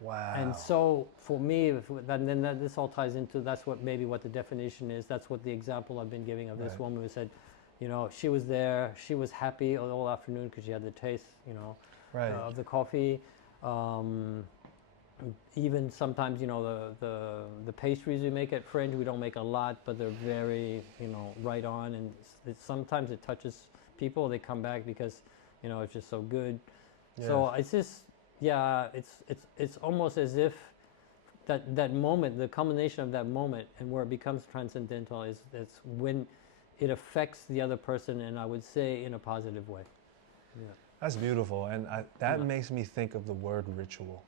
Wow. And so for me, this all ties into, that's what maybe what the definition is, that's what the example I've been giving of this woman who said, you know, she was there, she was happy all afternoon because she had the taste, you know, of the coffee. Even sometimes, you know, the pastries we make at Fringe, we don't make a lot, but they're very, you know, right on, and sometimes it touches people. They come back because, you know, it's just so good. So it's just, it's almost as if that moment, the culmination of that moment, and where it becomes transcendental is when it affects the other person, and I would say in a positive way. That's beautiful, and that makes me think of the word ritual.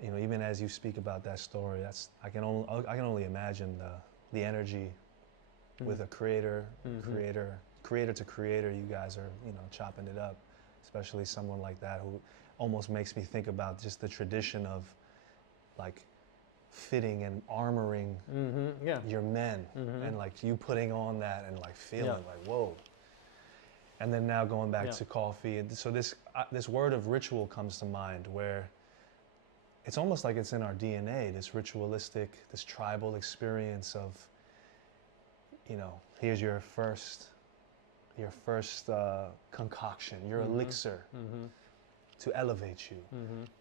You know, even as you speak about that story, I can only imagine the energy with a creator to creator. You guys are, you know, chopping it up, especially someone like that who almost makes me think about just the tradition of like fitting and armoring your men, and like you putting on that and like feeling like, whoa. And then now going back to coffee, and so this word of ritual comes to mind, where it's almost like it's in our DNA, this ritualistic, this tribal experience of, you know, here's your first concoction, your elixir to elevate you.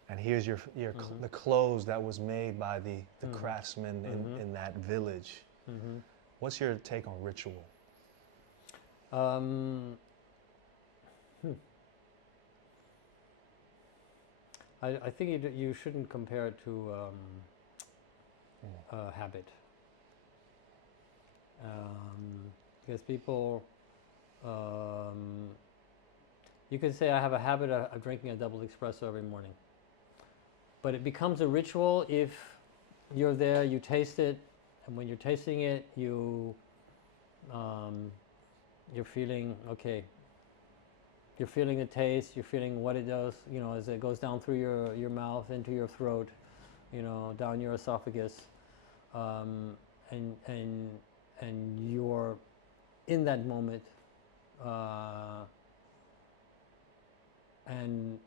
And here's the clothes that was made by the craftsman in that village. What's your take on ritual? I think you shouldn't compare it to habit. Because people, you could say I have a habit of drinking a double espresso every morning. But it becomes a ritual if you're there, you taste it, and when you're tasting it, you're feeling, okay, you're feeling the taste, you're feeling what it does, you know, as it goes down through your mouth, into your throat, you know, down your esophagus, and you're in that moment, and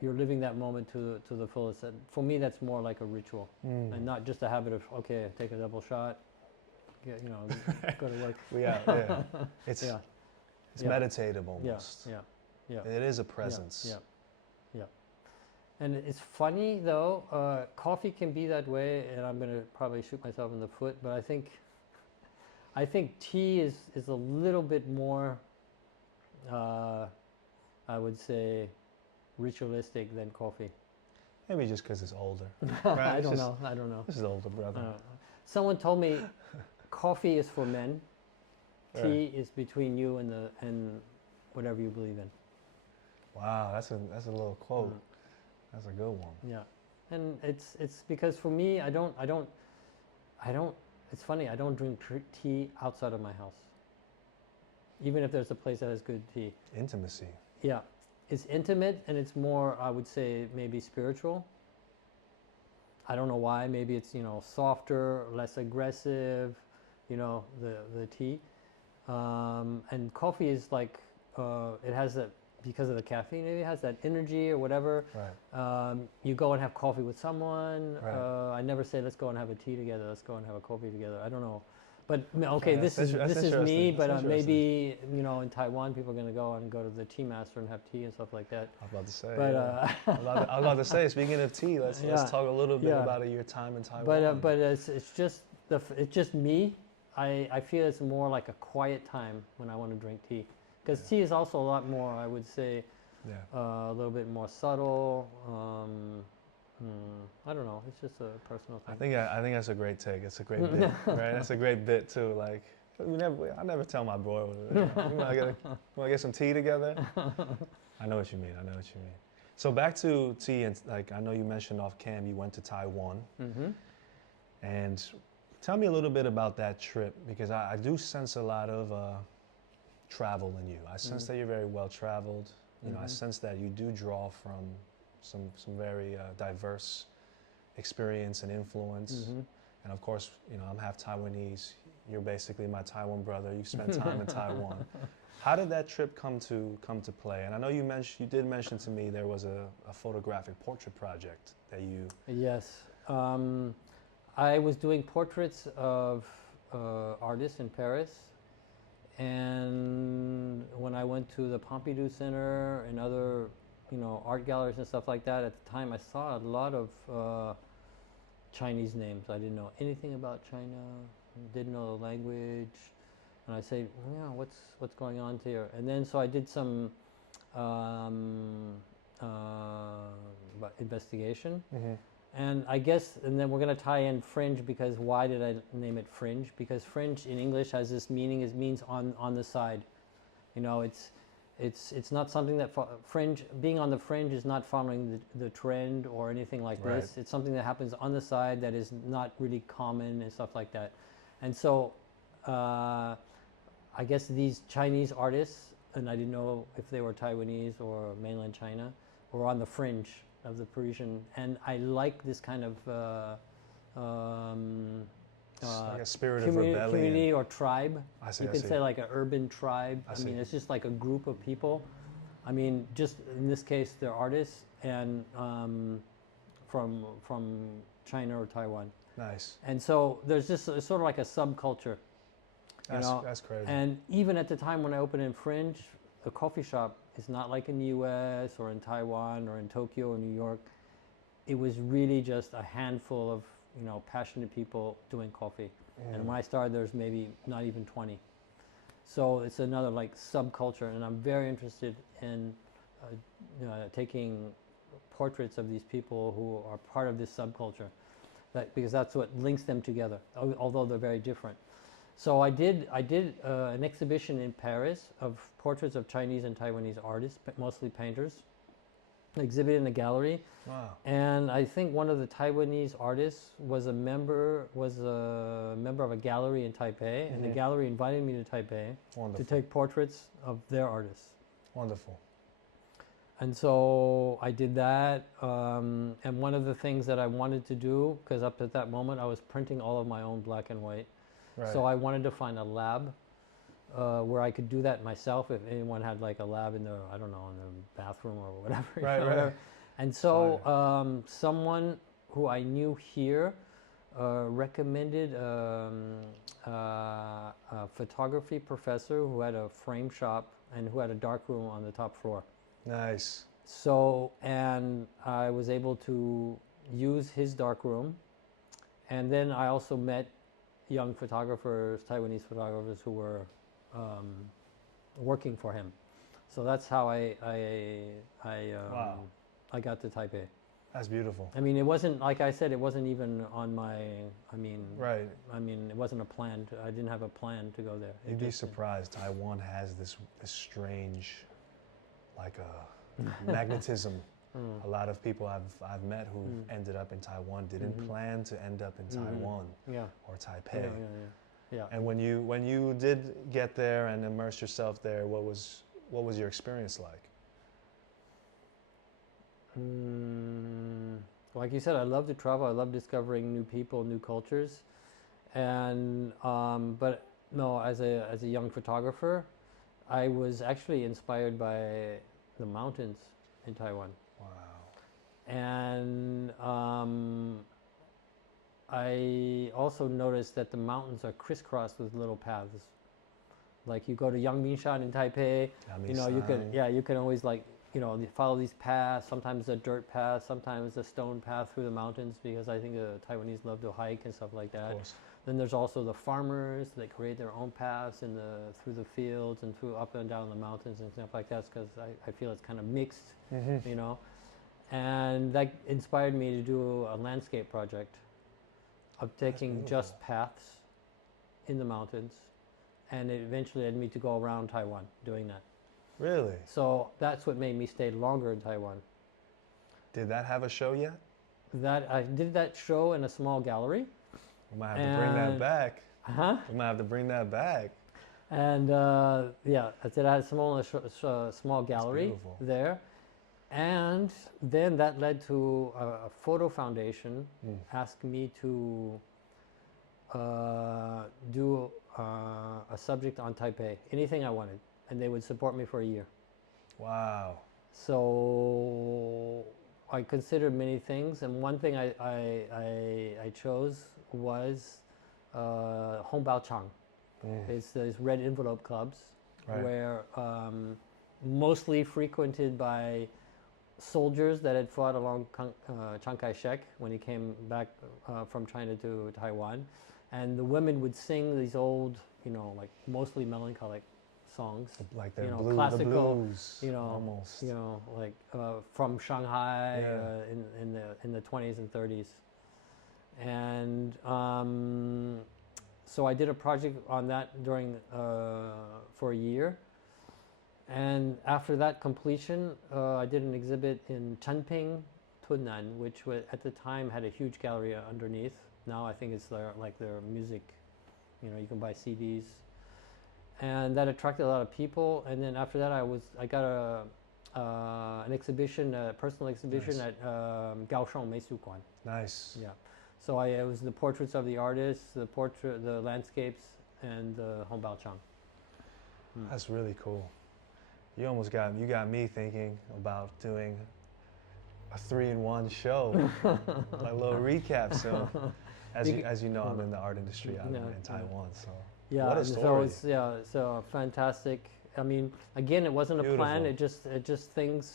you're living that moment to the fullest. For me, that's more like a ritual, and not just a habit of, okay, take a double shot, you know, go to work. It's meditative almost. It is a presence. And it's funny though, coffee can be that way, and I'm going to probably shoot myself in the foot, but I think tea is a little bit more, I would say, ritualistic than coffee. Maybe just because it's older. Right? I don't know. I don't know. This is older brother. Someone told me coffee is for men. Tea is between you and whatever you believe in. Wow, that's a little quote. That's a good one. Yeah, and it's because for me, I don't. It's funny. I don't drink tea outside of my house. Even if there's a place that has good tea. Intimacy. Yeah, it's intimate and it's more, I would say, maybe spiritual. I don't know why. Maybe it's softer, less aggressive. The tea. And coffee is like, it has that, because of the caffeine, maybe it has that energy or whatever. Right. You go and have coffee with someone. Right. I never say, let's go and have a tea together. Let's go and have a coffee together. I don't know. But okay, That's this is me. But maybe in Taiwan, people are going to go to the tea master and have tea and stuff like that. I was about to say. But I was about to say. Speaking of tea, let's talk a little bit about your time in Taiwan. But it's just me. I feel it's more like a quiet time when I want to drink tea, because tea is also a lot more, I would say, a little bit more subtle. I don't know. It's just a personal thing. I think that's a great take. It's a great bit, right? That's a great bit too. Like I never tell my boy, you want to get some tea together? I know what you mean. So back to tea, and like I know you mentioned off cam, you went to Taiwan, and tell me a little bit about that trip, because I do sense a lot of travel in you. I sense that you're very well traveled. I sense that you do draw from some very diverse experience and influence. And of course, I'm half Taiwanese. You're basically my Taiwan brother. You spent time in Taiwan. How did that trip come to play? And I know you did mention to me there was a photographic portrait project that you. Yes. I was doing portraits of artists in Paris, and when I went to the Pompidou Center and other art galleries and stuff like that, at the time I saw a lot of Chinese names. I didn't know anything about China, didn't know the language, and I say, what's going on here? And then so I did some investigation. And I guess, and then we're going to tie in Fringe, because why did I name it Fringe? Because Fringe in English has this meaning, it means on the side. It's not something that fringe, being on the fringe is not following the trend or anything like this. It's something that happens on the side that is not really common and stuff like that. And so I guess these Chinese artists, and I didn't know if they were Taiwanese or mainland China, were on the fringe of the Parisian, and I like this kind of like a spirit of rebellion, community or tribe. You could say like an urban tribe. I mean, it's just like a group of people. I mean, just in this case, they're artists and from China or Taiwan. Nice. And so there's just sort of like a subculture. That's crazy. And even at the time when I opened in Fringe, the coffee shop is not like in the U.S. or in Taiwan or in Tokyo or New York. It was really just a handful of passionate people doing coffee. And when I started, there's maybe not even 20. So it's another like subculture, and I'm very interested in taking portraits of these people who are part of this subculture, because that's what links them together, although they're very different. So I did an exhibition in Paris of portraits of Chinese and Taiwanese artists, mostly painters, exhibited in a gallery. Wow. And I think one of the Taiwanese artists was a member of a gallery in Taipei, and the gallery invited me to Taipei to take portraits of their artists. Wonderful. And so I did that, and one of the things that I wanted to do, because up at that moment I was printing all of my own black and white, so I wanted to find a lab where I could do that myself if anyone had like a lab in their, I don't know, in their bathroom or whatever. Right. And so someone who I knew here recommended a photography professor who had a frame shop and who had a dark room on the top floor. Nice. So, and I was able to use his dark room, and then I also met young photographers, Taiwanese photographers who were working for him. So that's how I got to Taipei. That's beautiful. I mean, it wasn't, like I said, it wasn't even on my, Right. it wasn't a plan. I didn't have a plan to go there. You'd be surprised. Taiwan has this strange, like magnetism. A lot of people I've met who ended up in Taiwan didn't plan to end up in Taiwan or Taipei. Yeah. And when you did get there and immerse yourself there, what was your experience like? Like you said, I love to travel. I love discovering new people, new cultures, and but no, as a young photographer, I was actually inspired by the mountains in Taiwan. Wow. And I also noticed that the mountains are crisscrossed with little paths. Like you go to Yangmingshan in Taipei, you can always follow these paths. Sometimes a dirt path, sometimes a stone path through the mountains, because I think the Taiwanese love to hike and stuff like that. Then there's also the farmers that create their own paths through the fields and through up and down the mountains and stuff like that, because I feel it's kind of mixed, And that inspired me to do a landscape project of taking just paths in the mountains, and it eventually led me to go around Taiwan doing that. Really? So that's what made me stay longer in Taiwan. Did that have a show yet? That I did that show in a small gallery. We might have to bring that back. We might have to bring that back. And I did. I had a small gallery there, and then that led to a photo foundation asked me to do a subject on Taipei, anything I wanted, and they would support me for a year. Wow. So I considered many things, and one thing I chose was Hongbao-chang. It's these red envelope clubs, where mostly frequented by soldiers that had fought along Chiang Kai-shek when he came back from China to Taiwan. And the women would sing these old, like mostly melancholic songs, like the classical, blues, almost, like from Shanghai in the 20s and 30s. And so I did a project on that for a year. And after that completion, I did an exhibit in Chengping, Tunnan, which at the time had a huge gallery underneath. Now I think it's their music, you can buy CDs. And that attracted a lot of people. And then after that, I got an exhibition, a personal exhibition at Kaohsiung Meisuguan. Nice. Yeah. So it was the portraits of the artists, the landscapes, and the Hongbao-chang. That's really cool. You got me thinking about doing a 3-in-1 show, a little recap. So, as you know, I'm in the art industry out in Taiwan. So, what a story! So fantastic. I mean, again, it wasn't a plan. It just things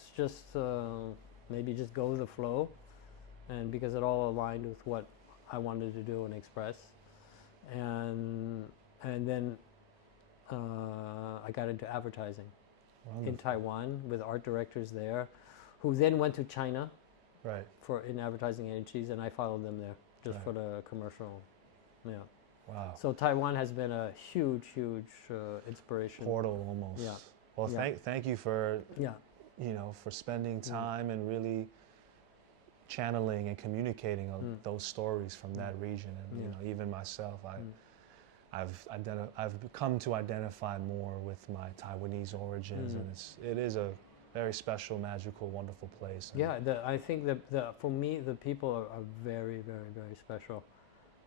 maybe just go with the flow, and because it all aligned with what I wanted to do and express, and then I got into advertising. Wonderful. In Taiwan with art directors there, who then went to China, in advertising agencies, and I followed them there just for the commercial. Yeah. Wow. So Taiwan has been a huge inspiration. Portal almost. Yeah. Well, thank you for for spending time and really channeling and communicating those stories from that region, and even myself, I've come to identify more with my Taiwanese origins, and it is a very special, magical, wonderful place. I think that for me, the people are very, very, very special,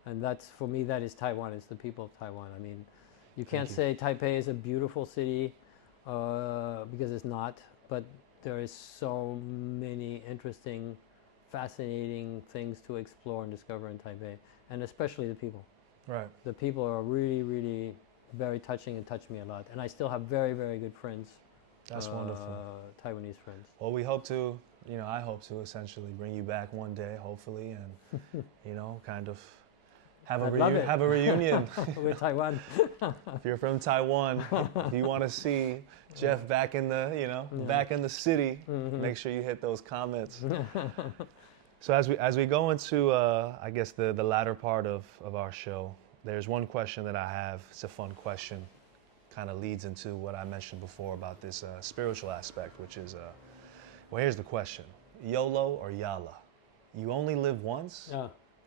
and for me that is Taiwan. It's the people of Taiwan. I mean, you can't say Taipei is a beautiful city because it's not, but there is so many interesting, fascinating things to explore and discover in Taipei, and especially the people. Right. The people are really, really very touching and touch me a lot. And I still have very, very good friends. That's wonderful. Taiwanese friends. Well, we hope to, I hope to essentially bring you back one day, hopefully, and, kind of have a reunion. With Taiwan. If you're from Taiwan, if you want to see Jeff back in the, back in the city, make sure you hit those comments. So as we go into I guess the latter part of our show, there's one question that I have. It's a fun question, kind of leads into what I mentioned before about this spiritual aspect, which is well, here's the question: YOLO or YALA? You only live once,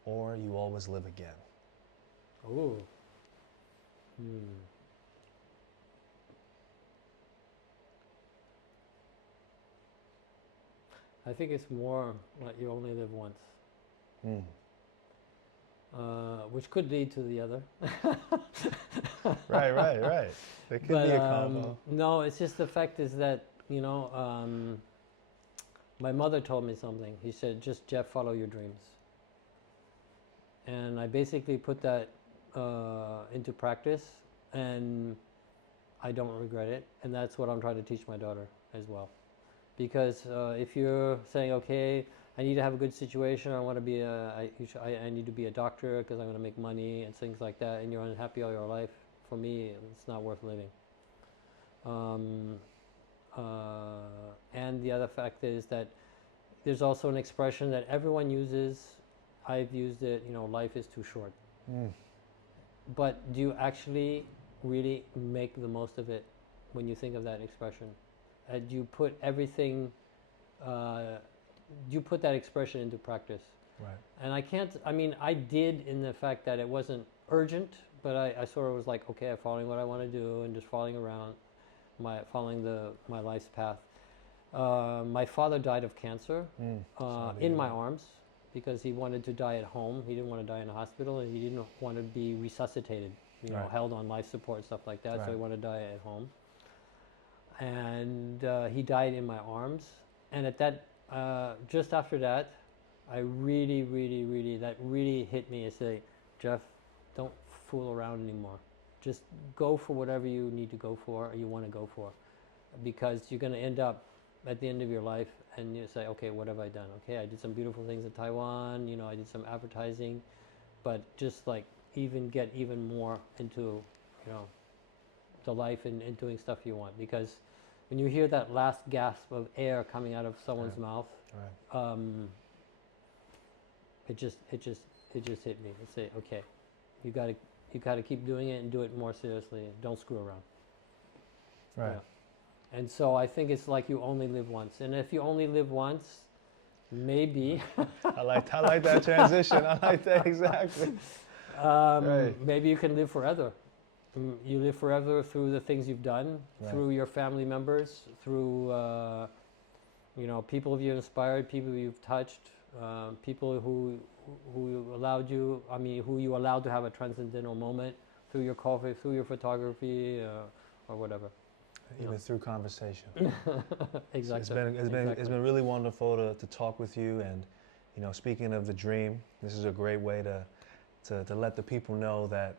or you always live again? Ooh. I think it's more like you only live once. Which could lead to the other. Right. There could be a combo. No, it's just the fact is that, you know, my mother told me something. He said, just Jeff, follow your dreams. And I basically put that into practice, and I don't regret it. And that's what I'm trying to teach my daughter as well. Because if you're saying, okay, I need to have a good situation, I want to be I need to be a doctor because I'm going to make money and things like that, and you're unhappy all your life, for me, it's not worth living. And the other fact is that there's also an expression that everyone uses. I've used it, you know, life is too short. But do you actually really make the most of it when you think of that expression? And you put everything, you put that expression into practice. Right. And I did in the fact that it wasn't urgent, but I sort of was like, okay, I'm following what I want to do and just following around, following my life's path. My father died of cancer in my arms because he wanted to die at home. He didn't want to die in a hospital, and he didn't want to be resuscitated, you know, held on life support, stuff like that. So he wanted to die at home. And he died in my arms. And at that, just after that, I really hit me and say, Jeff, don't fool around anymore. Just go for whatever you need to go for or you want to go for. Because you're going to end up at the end of your life and you say, okay, what have I done? Okay, I did some beautiful things in Taiwan, you know, I did some advertising, but just like get even more into, you know, the life and doing stuff you want. Because when you hear that last gasp of air coming out of someone's mouth, it just hit me and say, okay, you got to keep doing it and do it more seriously. Don't screw around. Right. Yeah. And so I think it's like you only live once. And if you only live once, maybe I like that transition. I like that exactly. Maybe you can live forever. You live forever through the things you've done, through your family members, through you know, people you've inspired, people you've touched, people who allowed you. Who you allowed to have a transcendental moment through your coffee, through your photography, or whatever. Even through conversation. Exactly. So it's been really wonderful to talk with you. And you know, speaking of the dream, this is a great way to let the people know that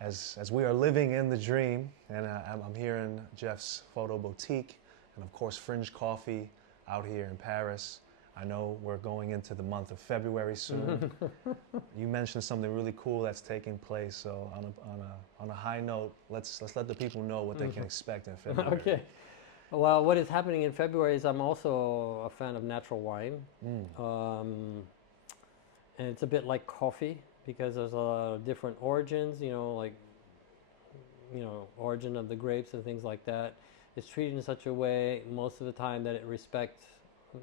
as we are living in the dream, and I'm here in Jeff's photo boutique, and of course Fringe Coffee out here in Paris. I know we're going into the month of February soon. You mentioned something really cool that's taking place. So on a high note, let's let the people know what they can expect in February. Okay. Well, what is happening in February is I'm also a fan of natural wine, and it's a bit like coffee because there's a lot of different origins. You know, like origin of the grapes and things like that. It's treated in such a way most of the time that it respects,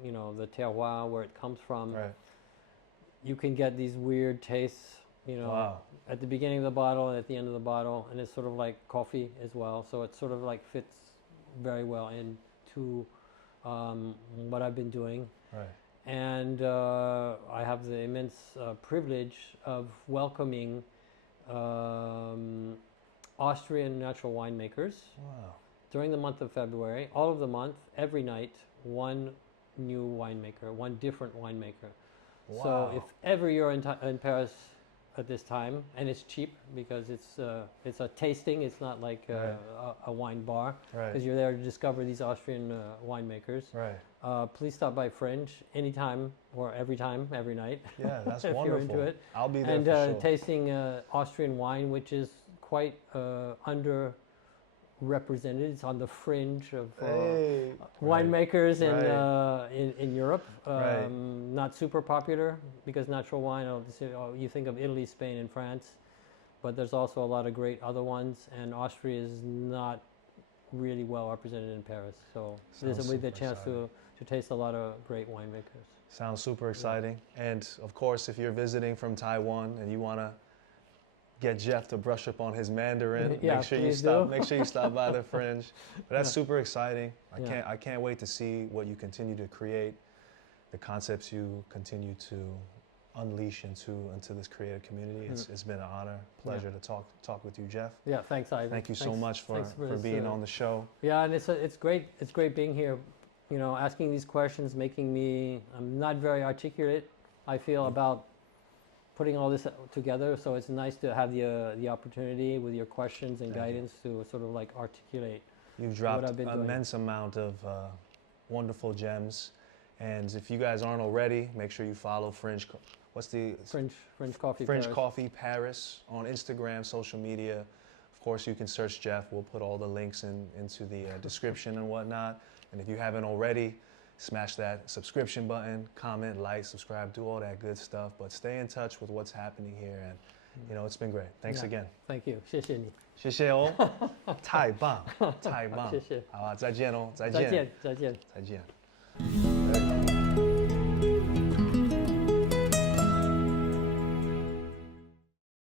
you know, the terroir, where it comes from. Right. You can get these weird tastes, you know, at the beginning of the bottle and at the end of the bottle, and it's sort of like coffee as well. So it sort of like fits very well into what I've been doing. Right. And I have the immense privilege of welcoming Austrian natural winemakers during the month of February, all of the month, every night, one new winemaker, one different winemaker. Wow. So if ever you're in Paris at this time, and it's cheap because it's a tasting, it's not like a wine bar, because you're there to discover these Austrian winemakers. Right. Please stop by Fringe anytime or every night. Yeah, that's if wonderful. you're into it. I'll be there and for sure. tasting Austrian wine, which is quite represented. It's on the fringe of Hey, winemakers right. in Europe. Right. Not super popular because natural wine, you think of Italy, Spain, and France, but there's also a lot of great other ones, and Austria is not really well represented in Paris. So this will be the chance to taste a lot of great winemakers. Sounds super exciting. And of course, if you're visiting from Taiwan and you want to get Jeff to brush up on his Mandarin, Yeah, make sure you please stop. do. Make sure you stop by the Fringe. But that's Yeah. super exciting. Yeah. I can't wait to see what you continue to create, the concepts you continue to unleash into this creative community. It's been an honor, pleasure to talk with you, Jeff. Yeah, thanks, Ivan. Thank you so much for this, being on the show. Yeah, and it's great. It's great being here. You know, asking these questions, making me. I'm not very articulate, I feel, about putting all this together. So it's nice to have the opportunity with your questions and guidance to sort of like articulate. You've dropped I've been an doing. immense amount of wonderful gems. And if you guys aren't already, make sure you follow Fringe. What's the Fringe Coffee. Fringe Paris. Coffee Paris on Instagram, social media. Of course, you can search Jeff. We'll put all the links into the description and whatnot. And if you haven't already, smash that subscription button, comment, like, subscribe, do all that good stuff. But stay in touch with what's happening here. And, you know, it's been great. Thanks again. Thank you. 谢谢你。谢谢哦，太棒，太棒。谢谢。好啊，再见哦，再再见，见，再见。再见。